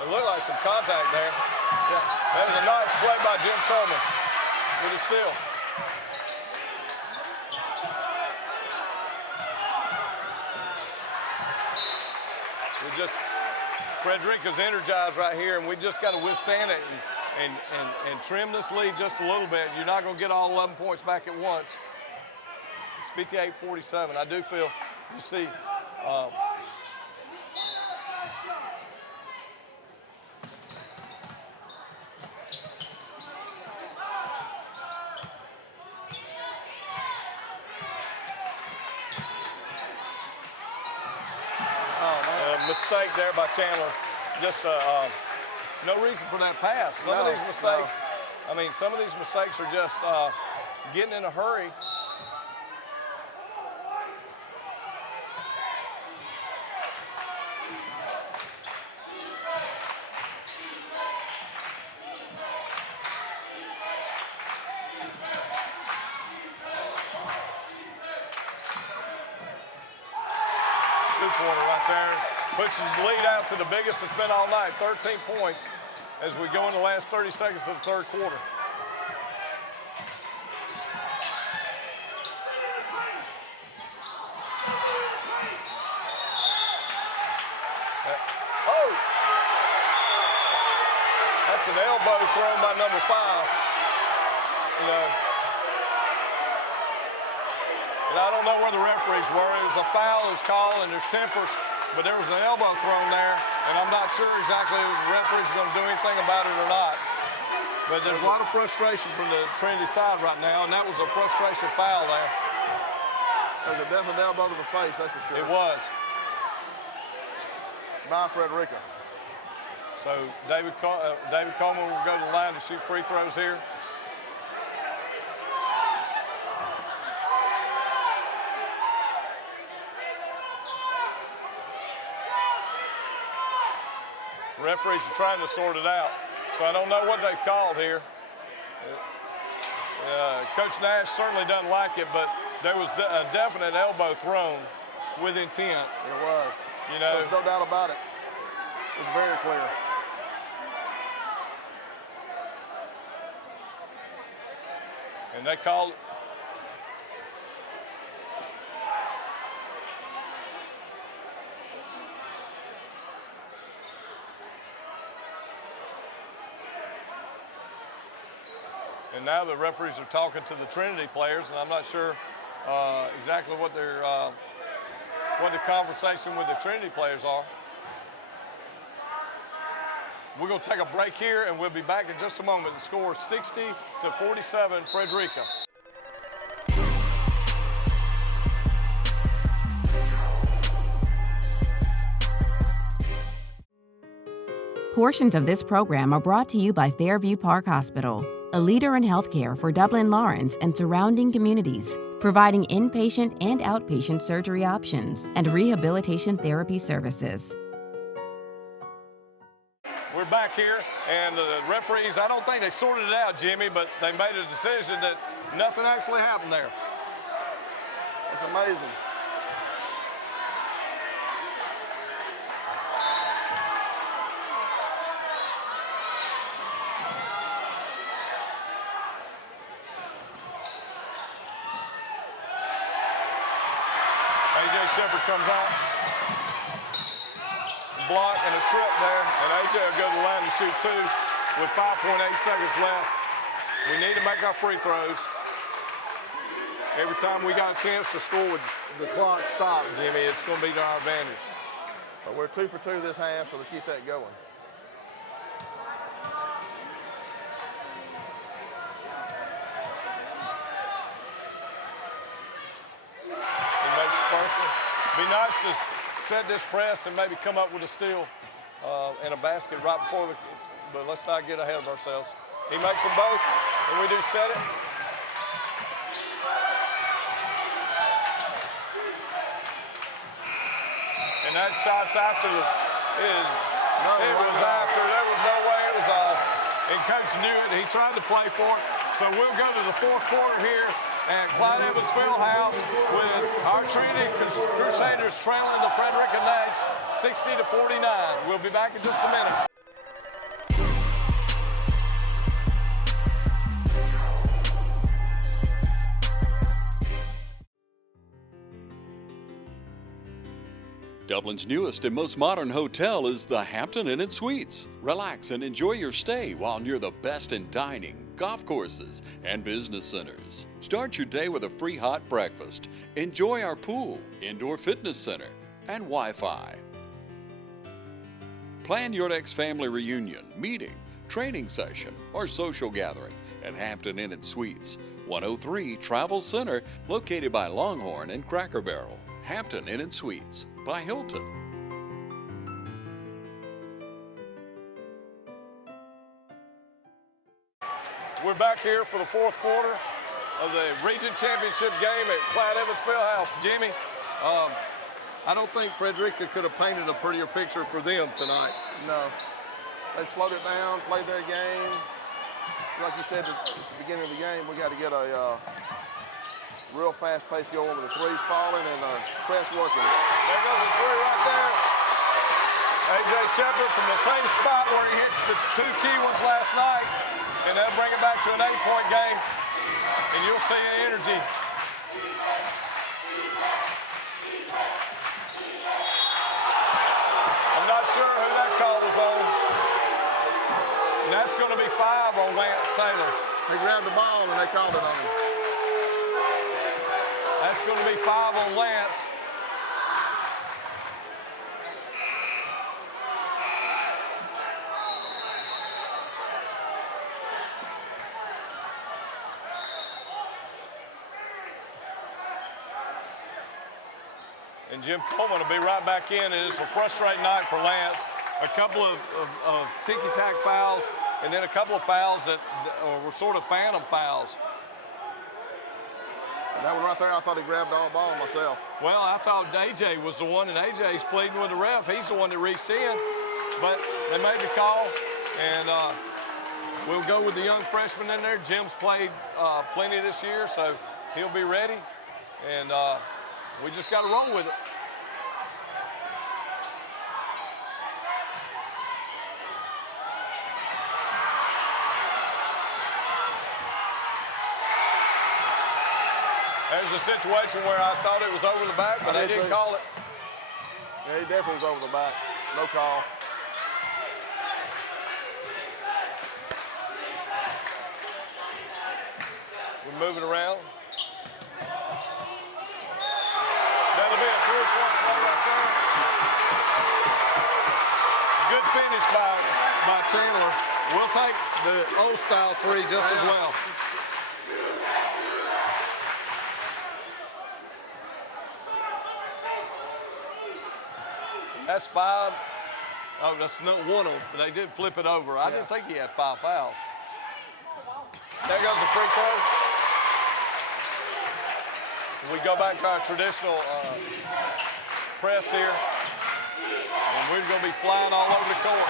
looked like some contact there. Yeah. That was a nice play by Jim Coleman with a steal. Frederica's energized right here, and we just got to withstand it and trim this lead just a little bit. You're not going to get all 11 points back at once. It's 58-47. I do feel, you see, mistake there by Chandler. Just no reason for that pass. Some of these mistakes, I mean, some of these mistakes are just getting in a hurry. Two-pointer right there. Pushes the lead out to the biggest it's been all night, 13 points, as we go in the last 30 seconds of the third quarter. Oh! That's an elbow thrown by number 5. You know. And I don't know where the referees were. It was a foul is called, and there's tempers. But there was an elbow thrown there, and I'm not sure exactly if the referee's going to do anything about it or not. But there's a lot of frustration from the Trinity side right now, and that was a frustration foul there. There's a definite elbow to the face, that's for sure. It was. By Frederica. So David Coleman will go to the line to shoot free throws here. Referees are trying to sort it out, so I don't know what they've called here. Coach Nash certainly doesn't like it, but there was a definite elbow thrown with intent. It was. You know, there's no doubt about it. It was very clear. And they called. And now the referees are talking to the Trinity players, and I'm not sure exactly what what the conversation with the Trinity players are. We're going to take a break here, and we'll be back in just a moment. The score is 60-47, Frederica. Portions of this program are brought to you by Fairview Park Hospital, a leader in healthcare for Dublin Lawrence and surrounding communities, providing inpatient and outpatient surgery options and rehabilitation therapy services. We're back here, and the referees, I don't think they sorted it out, Jimmy, but they made a decision that nothing actually happened there. It's amazing. Shepard comes on. Block and a trip there, and AJ will go to the line to shoot 2 with 5.8 seconds left. We need to make our free throws. Every time we got a chance to score with the clock stopped, Jimmy, it's going to be to our advantage. But we're 2 for 2 this half, so let's keep that going. Be nice to set this press and maybe come up with a steal in a basket right before but let's not get ahead of ourselves. He makes them both, and we do set it. And that shot's after there was no way it was off. And Coach knew it, he tried to play for it. So we'll go to the fourth quarter here at Clyde Evans Fieldhouse with our Trinity Crusaders trailing the Frederica Knights 60-49. We'll be back in just a minute. Dublin's newest and most modern hotel is the Hampton Inn and Suites. Relax and enjoy your stay while near the best in dining, golf courses, and business centers. Start your day with a free hot breakfast. Enjoy our pool, indoor fitness center, and Wi-Fi. Plan your next family reunion, meeting, training session, or social gathering at Hampton Inn and Suites, 103 Travel Center, located by Longhorn and Cracker Barrel. Hampton Inn and Suites by Hilton. We're back here for the fourth quarter of the region championship game at Clyde Evans Fieldhouse. Jimmy, I don't think Frederica could have painted a prettier picture for them tonight. No. They've slowed it down, played their game. Like you said at the beginning of the game, we got to get a real fast pace going with the threes falling and press working. There goes a three right there. A.J. Shepard from the same spot where he hit the two key ones last night, and they'll bring it back to an 8-point game, and you'll see an energy. I'm not sure who that call was on. And that's going to be 5 on Lance Taylor. They grabbed the ball and they called it on him. That's going to be 5 on Lance. And Jim Coleman will be right back in. It is a frustrating night for Lance. A couple of ticky-tack fouls, and then a couple of fouls that were sort of phantom fouls. And that one right there, I thought he grabbed all ball myself. Well, I thought AJ was the one, and AJ's pleading with the ref. He's the one that reached in, but they made the call, and we'll go with the young freshman in there. Jim's played plenty this year, so he'll be ready, and we just got to roll with it. There's a situation where I thought it was over the back, but they didn't call it. Yeah, he definitely was over the back. No call. We're moving around. That'll be a 3-point play right there. Good finish by Chandler. We'll take the old-style 3 just as well. That's 5. Oh, that's not one of them. They did flip it over. I didn't think he had 5 fouls. There goes the free throw. We go back to our traditional press here. And we're going to be flying all over the court.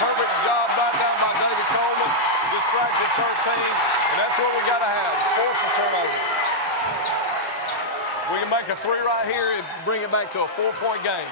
Perfect job back down by David Coleman. Distracted 13. And that's what we got to have, is force the turnovers. We can make a 3 right here and bring it back to a 4-point game.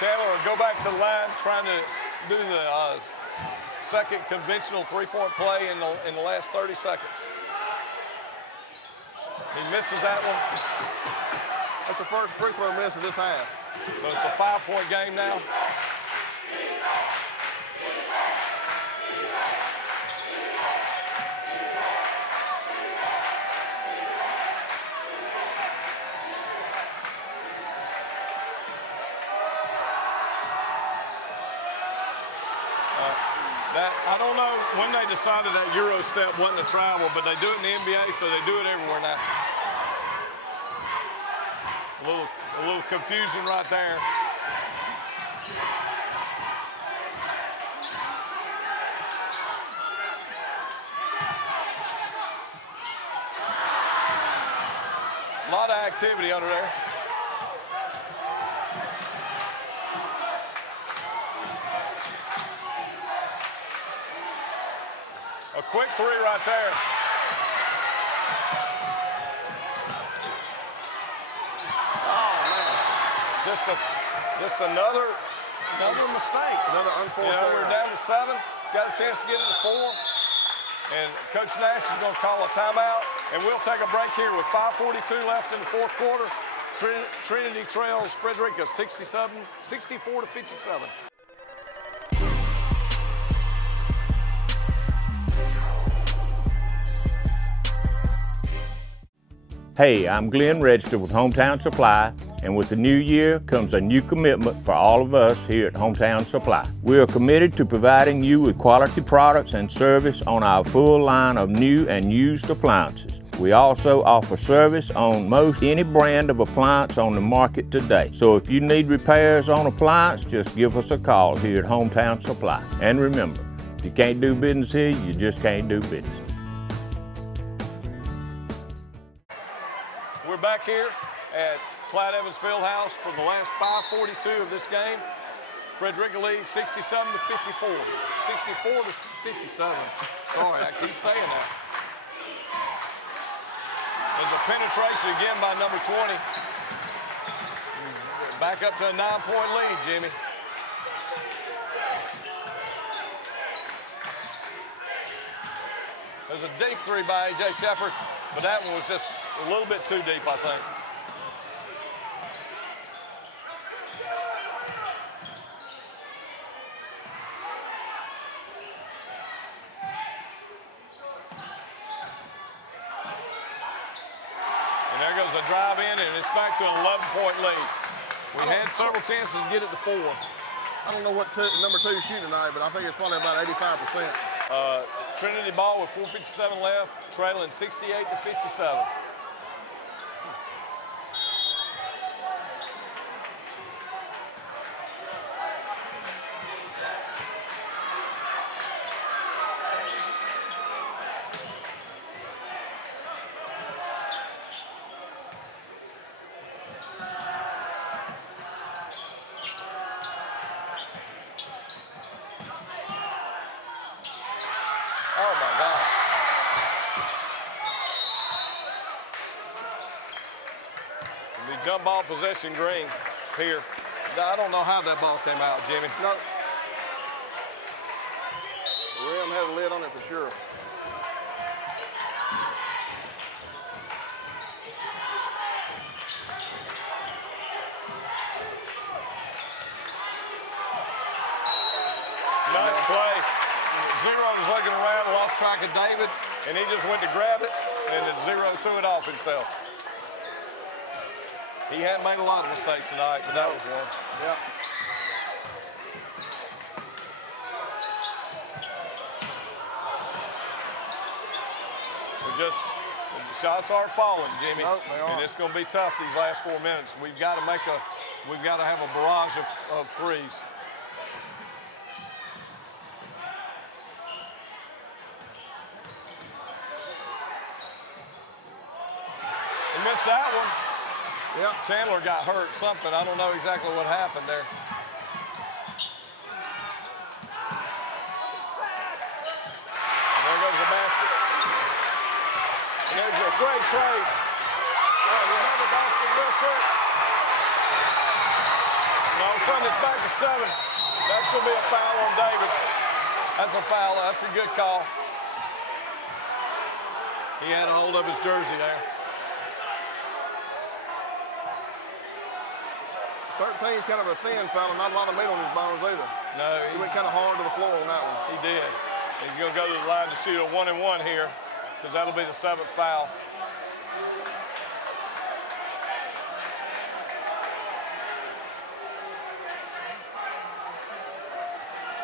Chandler will go back to the line, trying to do the second conventional 3-point play in the last 30 seconds. He misses that one. That's the first free throw miss of this half. So it's a 5-point game now. I don't know when they decided that Euro step wasn't a travel, but they do it in the NBA, so they do it everywhere now. A little confusion right there. A lot of activity under there. A quick three right there. Oh, man. Just another mistake. Another unforced error. We're down to 7. Got a chance to get it to 4. And Coach Nash is going to call a timeout. And we'll take a break here with 5:42 left in the fourth quarter. Trinity trails Frederica 64-57. Hey, I'm Glenn Register with Hometown Supply, and with the new year comes a new commitment for all of us here at Hometown Supply. We are committed to providing you with quality products and service on our full line of new and used appliances. We also offer service on most any brand of appliance on the market today. So if you need repairs on appliance, just give us a call here at Hometown Supply. And remember, if you can't do business here, you just can't do business. We're back here at Clyde Evans Fieldhouse for the last 5:42 of this game. Frederica leads 67-54. 64-57. Sorry, I keep saying that. There's a penetration again by number 20. Back up to a 9-point lead, Jimmy. There's a deep three by A.J. Shepard, but that one was just a little bit too deep, I think. And there goes a drive in, and it's back to an 11-point lead. We had several chances to get it to 4. I don't know what number 2 is shooting tonight, but I think it's probably about 85%. Trinity ball with 4:57 left, trailing 68-57. Oh my gosh. It'll be jump ball possession green here. I don't know how that ball came out, Jimmy. No. The rim had a lid on it for sure. Nice play. Zero was looking around, lost track of David, and he just went to grab it, and then Zero threw it off himself. He hadn't made a lot of mistakes tonight, but that was one. Yeah. The shots aren't falling, Jimmy. Nope, they aren't. And it's going to be tough these last 4 minutes. We've got to have a barrage of threes. He missed that one. Yeah. Chandler got hurt, something. I don't know exactly what happened there. And there goes the basket. And there's a great trade. Another basket real quick. And all of a sudden it's back to 7. That's going to be a foul on David. That's a foul. That's a good call. He had a hold of his jersey there. 13's kind of a thin fella, not a lot of meat on his bones either. No, He went kind of hard to the floor on that one. he did. He's going to go to the line to shoot a 1-and-1 here, because that'll be the 7th foul.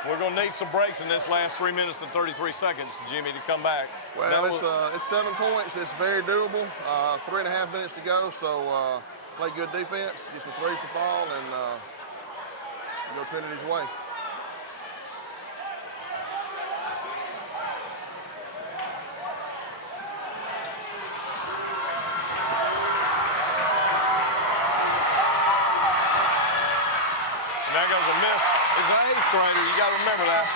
We're going to need some breaks in this last 3 minutes and 33 seconds, Jimmy, to come back. Well, it's 7 points. It's very doable. 3.5 minutes to go, so play good defense, get some threes to fall, and go Trinity's way. And there goes a miss. It's an 8th grader. You got to remember that.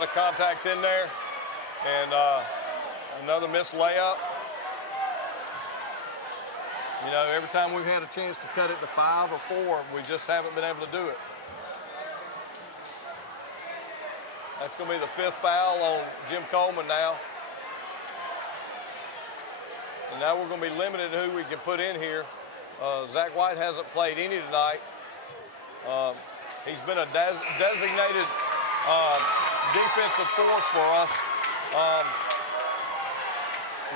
lot of contact in there. And another missed layup. You know, every time we've had a chance to cut it to 5 or 4, we just haven't been able to do it. That's going to be the 5th foul on Jim Coleman now. And now we're going to be limited to who we can put in here. Zach White hasn't played any tonight. He's been a designated defensive force for us.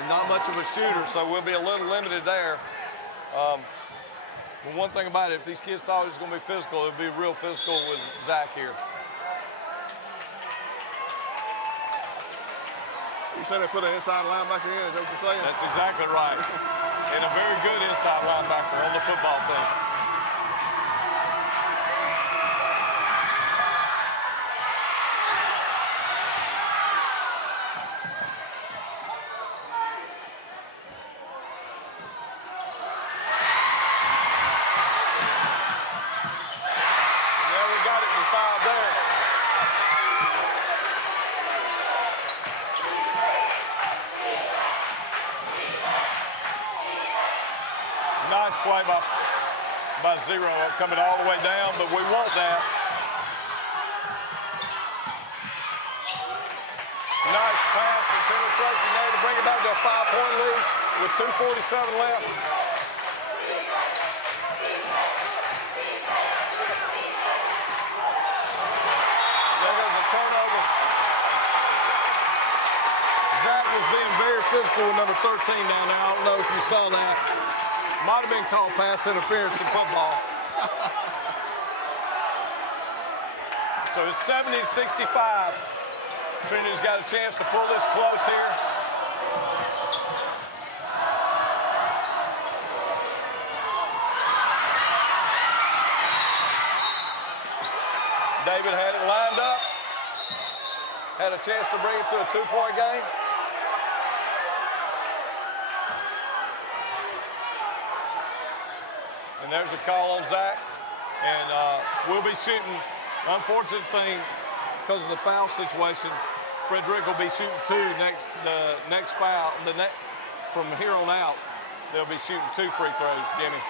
Not much of a shooter, so we'll be a little limited there. But one thing about it, if these kids thought it was going to be physical, it would be real physical with Zach here. You said they put an inside linebacker in, is that what you're saying? That's exactly right. And a very good inside linebacker on the football team. Nice play by Zero, coming all the way down, but we want that. Nice pass and penetration there to bring it back to a 5-point lead with 2:47 left. There goes a turnover. Zach was being very physical with number 13 down there. I don't know if you saw that. Might have been called pass interference in football. So it's 70-65. Trinity's got a chance to pull this close here. David had it lined up. Had a chance to bring it to a 2-point game. And there's a call on Zach. And we'll be shooting. Unfortunate thing, because of the foul situation, Frederica will be shooting 2 next foul. From here on out, they'll be shooting 2 free throws, Jimmy.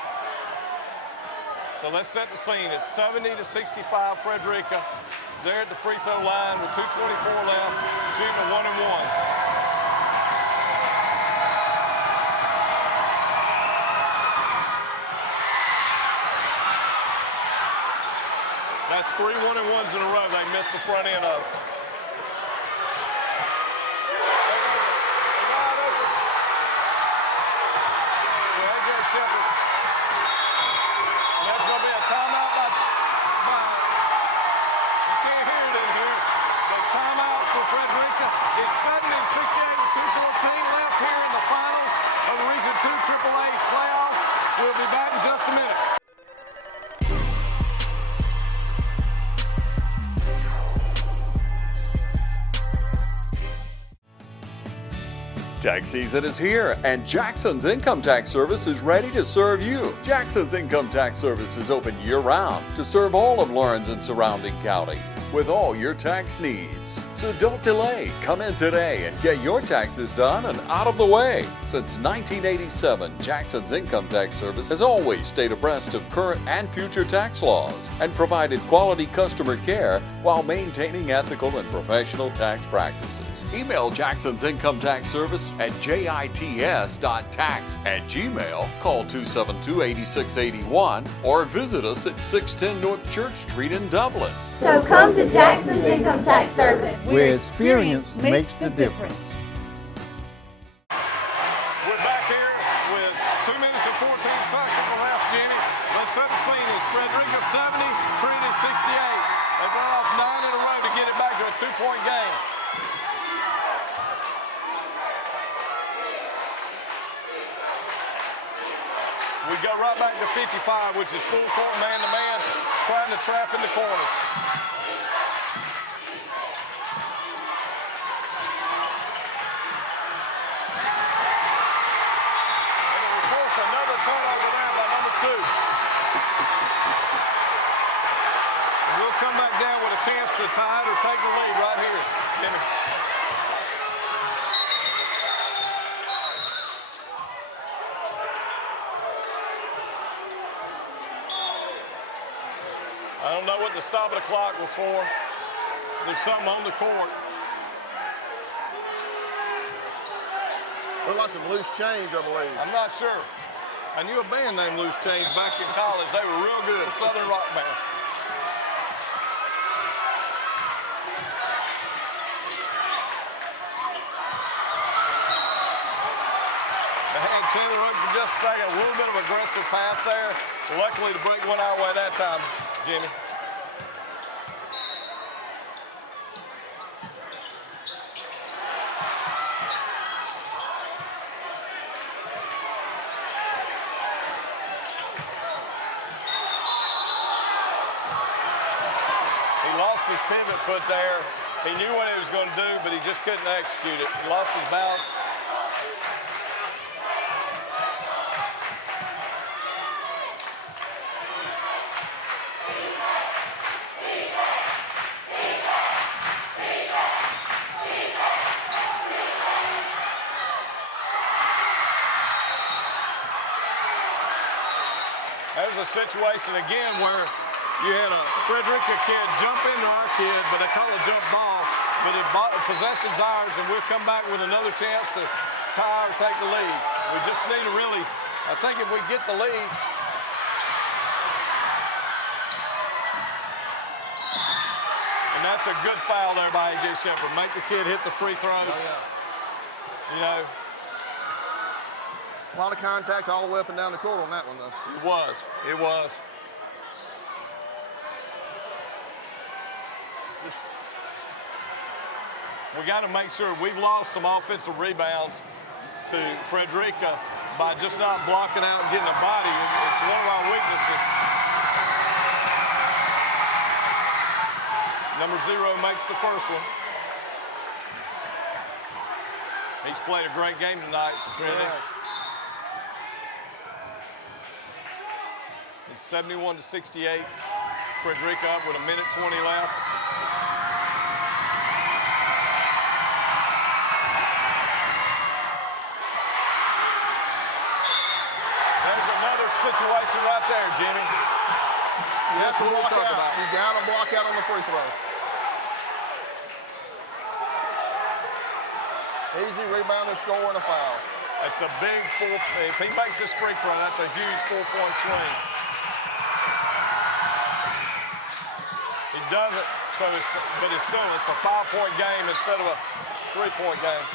So let's set the scene. It's 70-65 Frederica. They're at the free throw line with 2:24 left, shooting a 1-and-1. That's 3 1-and-1s in a row. They missed the front end of it. AJ Shepard. And that's going to be a timeout by you can't hear it in here. The timeout for Frederica. It's 70-68 with 2:14 left here in the finals of the Region 2 AAA playoffs. We'll be back in just a minute. Tax season is here, and Jackson's Income Tax Service is ready to serve you. Jackson's Income Tax Service is open year-round to serve all of Lawrence and surrounding counties with all your tax needs. So don't delay. Come in today and get your taxes done and out of the way. Since 1987, Jackson's Income Tax Service has always stayed abreast of current and future tax laws and provided quality customer care while maintaining ethical and professional tax practices. Email Jackson's Income Tax Service at jits.tax@gmail, call 272-8681, or visit us at 610 North Church Street in Dublin. So come to Jackson's Income Tax Service, where experience makes the difference. We're back here with 2 minutes and 14 seconds left, Jimmy. Let's set the scene. It's Frederica 70, Trinity 68. They've run off 9 in a row to get it back to a 2-point game. We go right back to 55, which is full court man-to-man, trying to trap in the corners. And we force another turnover there by number 2. And we'll come back down with a chance to tie it or take the lead right here, Jimmy. I don't know what the stop of the clock was for. There's something on the court. Looked like some loose change, I believe. I'm not sure. I knew a band named Loose Change back in college. They were real good, Southern rock band. They had Chandler up for just a second. A little bit of aggressive pass there. Luckily, the break went our way that time, Jimmy. His pivot foot there. He knew what he was going to do, but he just couldn't execute it. He lost his balance. There's a situation again where you had a Frederica kid jump into our kid, but they call it jump ball. But possession's ours, and we'll come back with another chance to tie or take the lead. We just need to really, I think if we get the lead, and that's a good foul there by A.J. Shepard. Make the kid hit the free throws. Oh, yeah. You know. A lot of contact all the way up and down the court on that one, though. It was. It was. We got to make sure we've lost some offensive rebounds to Frederica by just not blocking out and getting a body. It's one of our weaknesses. Number 0 makes the first one. He's played a great game tonight for Trinity. Yes. It's 71-68. Frederica up with 1:20 left. Situation right there, Jimmy. That's what we're talking about. You got to block out on the free throw. Easy rebound and score and a foul. That's a big four. If he makes this free throw, that's a huge 4-point swing. He does it, so but it's a 5-point game instead of a 3-point game.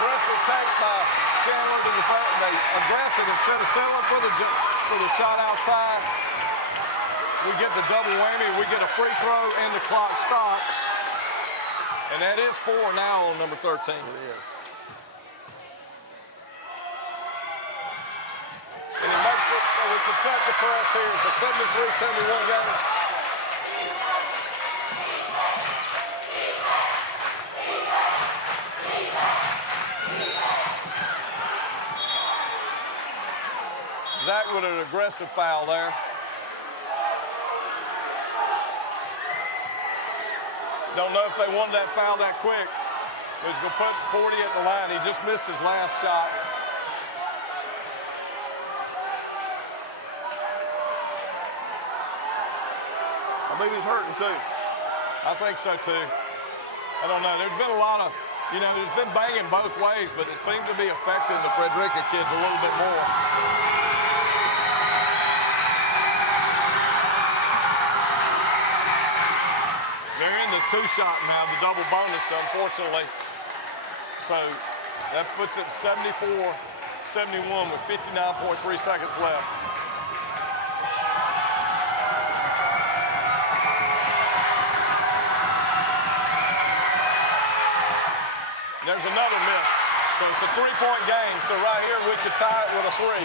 Aggressive take by Chandler to the front. They aggressive instead of settling for the shot outside. We get the double whammy. We get a free throw and the clock stops. And that is 4 now on number 13. It is. And he makes it so we can set the press here. It's a 73-71 game. Zach with an aggressive foul there. Don't know if they wanted that foul that quick. He was going to put 40 at the line. He just missed his last shot. I believe he's hurting, too. I think so, too. I don't know. There's been a lot of, there's been banging both ways, but it seemed to be affecting the Frederica kids a little bit more. They're in the 2-shot now, the double bonus, unfortunately. So that puts it 74-71 with 59.3 seconds left. There's another miss. So it's a 3-point game. So right here we could tie it with a 3.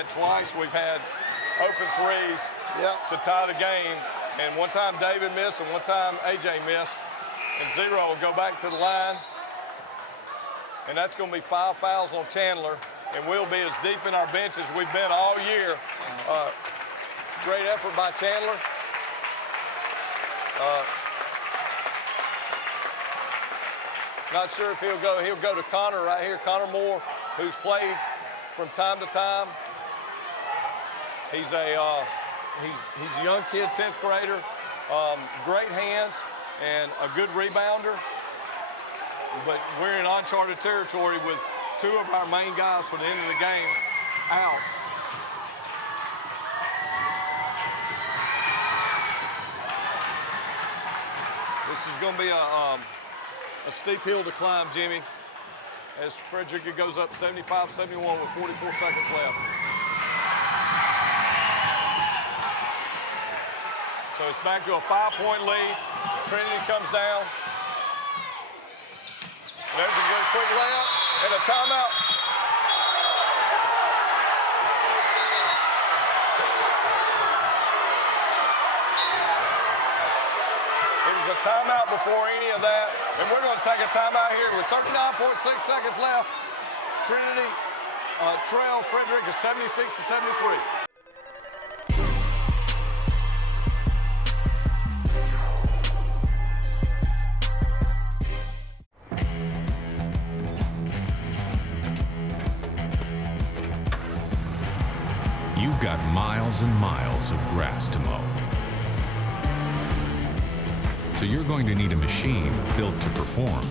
had twice. We've had open threes to tie the game. And one time David missed and one time AJ missed. And Zero will go back to the line. And that's going to be 5 fouls on Chandler. And we'll be as deep in our bench as we've been all year. Great effort by Chandler. Not sure if he'll go. He'll go to Connor right here, Connor Moore, who's played from time to time. He's a young kid, 10th grader, great hands and a good rebounder. But we're in uncharted territory with 2 of our main guys for the end of the game out. This is going to be a steep hill to climb, Jimmy, as Frederica goes up 75-71 with 44 seconds left. So it's back to a 5-point lead. Trinity comes down. There's a good quick layup and a timeout. It was a timeout before any of that. And we're going to take a timeout here with 39.6 seconds left. Trinity trails Frederica 76-73. You've got miles and miles of grass to mow. So you're going to need a machine built to perform.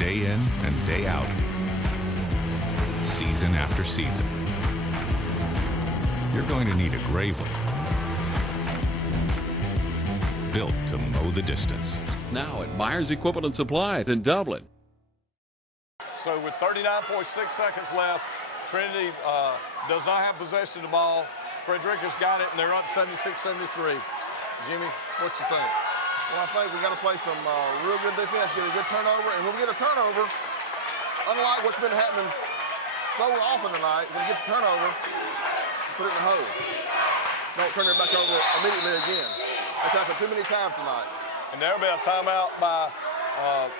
Day in and day out. Season after season. You're going to need a Gravely. Built to mow the distance. Now at Myers Equipment and Supply in Dublin. So with 39.6 seconds left, Trinity does not have possession of the ball. Frederica's got it, and they're up 76-73. Jimmy, what you think? Well, I think we got to play some real good defense, get a good turnover, and when we get a turnover, unlike what's been happening so often tonight, when we get the turnover, put it in the hole. Don't turn it back over immediately again. That's happened too many times tonight. And there'll be a timeout by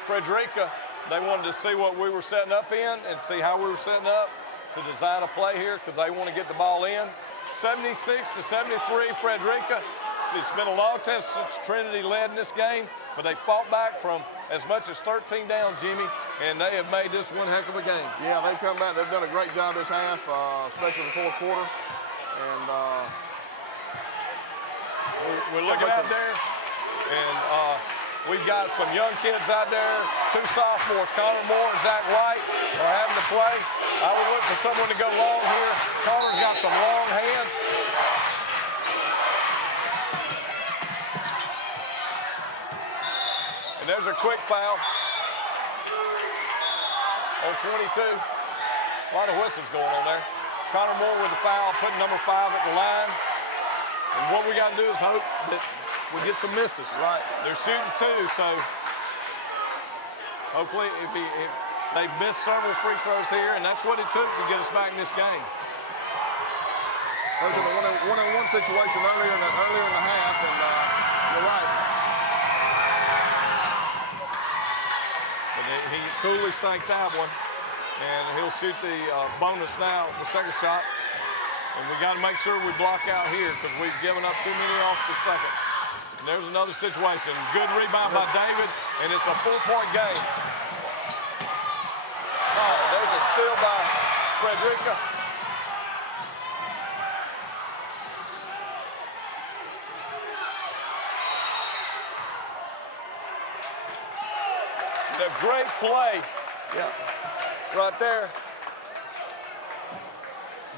Frederica. They wanted to see what we were setting up in and see how we were setting up to design a play here because they want to get the ball in. 76-73, Frederica. It's been a long time since Trinity led in this game, but they fought back from as much as 13 down, Jimmy, and they have made this one heck of a game. Yeah, they've come back. They've done a great job this half, especially the fourth quarter. And we're looking out there, and we've got some young kids out there, 2 sophomores, Connor Moore and Zach White, are having to play. I would look for someone to go long here. Connor's got some long hands. And there's a quick foul on 22. A lot of whistles going on there. Connor Moore with the foul, putting number 5 at the line. And what we got to do is hope that we get some misses. Right. They're shooting 2, so hopefully if they've missed several free throws here, and that's what it took to get us back in this game. That was in a one-on-one situation earlier in the half, and you're right. But he coolly sank that one, and he'll shoot the bonus now, the second shot. And we got to make sure we block out here because we've given up too many off the second. And there's another situation. Good rebound by David, and it's a 4-point game. Oh, there's a steal by Frederica. A great play. Yeah. Right there.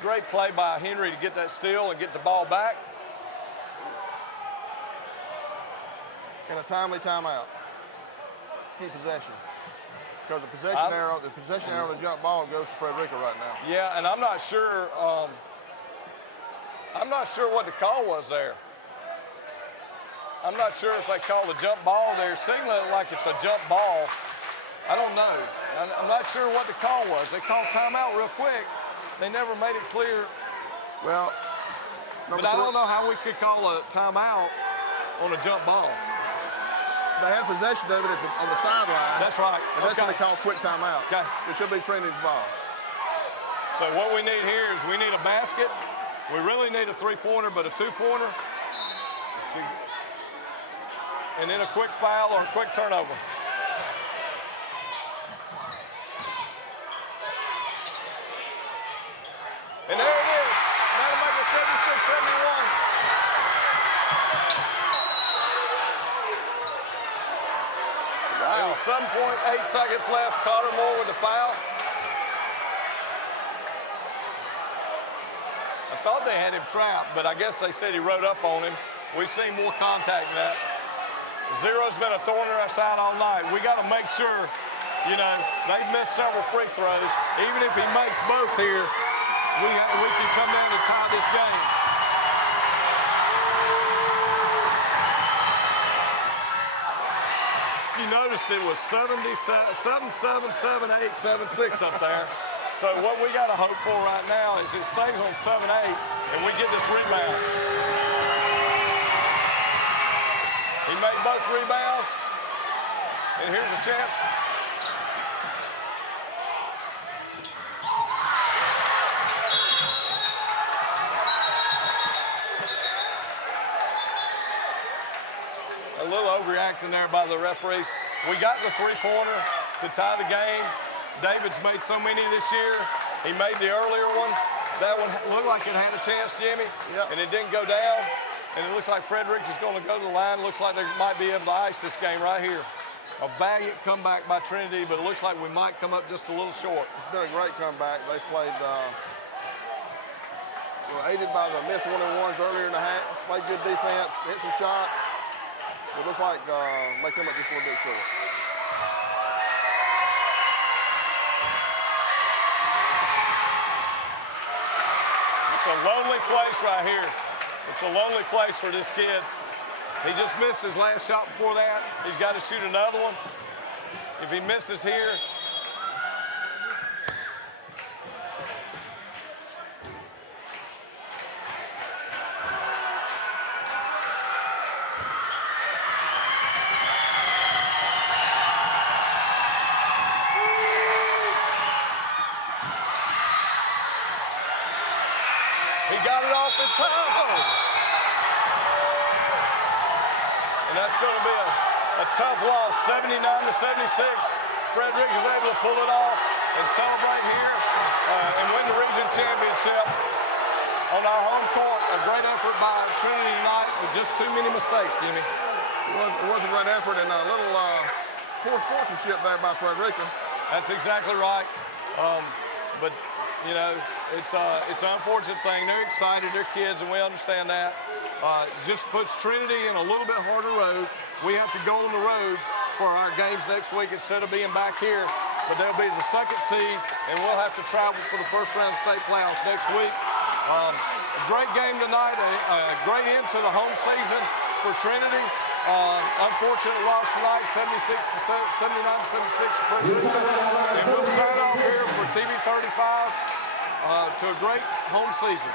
Great play by Henry to get that steal and get the ball back. And a timely timeout. Keep possession. Because the possession arrow, the jump ball goes to Frederica right now. Yeah, and I'm not sure what the call was there. I'm not sure if they called a jump ball there, signaling like it's a jump ball. I don't know. I'm not sure what the call was. They called timeout real quick. they never made it clear. Well, But I don't know how we could call a timeout on a jump ball. They had possession of it on the sideline. That's right. And that's what they call quick timeout. Okay. It should be Trinity's ball. So what we need here is we need a basket. We really need a three-pointer, but a two-pointer. And then a quick foul or a quick turnover. And there it is. That'll make it 76-71. Wow. There was 7.8 seconds left. Connor Moore with the foul. I thought they had him trapped, but I guess they said he rode up on him. We've seen more contact than that. Zero's been a thorn in our side all night. We got to make sure, you know, they've missed several free throws. Even if he makes both here, we can come down and tie this game. If you noticed, it was 7-7, 7-8, 7-6 up there. So what we got to hope for right now is it stays on 7-8 and we get this rebound. He made both rebounds, and here's a chance. A little overreacting there by the referees. We got the three-pointer to tie the game. David's made so many this year. He made the earlier one. That one looked like it had a chance, Jimmy, and it didn't go down. And it looks like Frederica's going to go to the line. Looks like they might be able to ice this game right here. A valiant comeback by Trinity, but it looks like we might come up just a little short. It's been a great comeback. They played, aided by the missed one-on-ones earlier in the half. Played good defense, hit some shots. It looks like they come up just a little bit short. It's a lonely place right here. It's a lonely place for this kid. He just missed his last shot before that. He's got to shoot another one. If he misses here, he got it off in time. And that's going to be a tough loss, 79-76. Frederica is able to pull it off and celebrate here and win the region championship on our home court. A great effort by Trinity tonight with just too many mistakes, Jimmy. It was a great effort and a little poor sportsmanship there by Frederica. That's exactly right. But, you know, it's an unfortunate thing. They're excited, they're kids, and we understand that. Just puts Trinity in a little bit harder road. We have to go on the road for our games next week instead of being back here. But they'll be the second seed, and we'll have to travel for the first round of state playoffs next week. A great game tonight, a great end to the home season for Trinity. Unfortunate loss tonight, 79-76 for Frederica. And we'll sign off here for TV 35 to a great home season.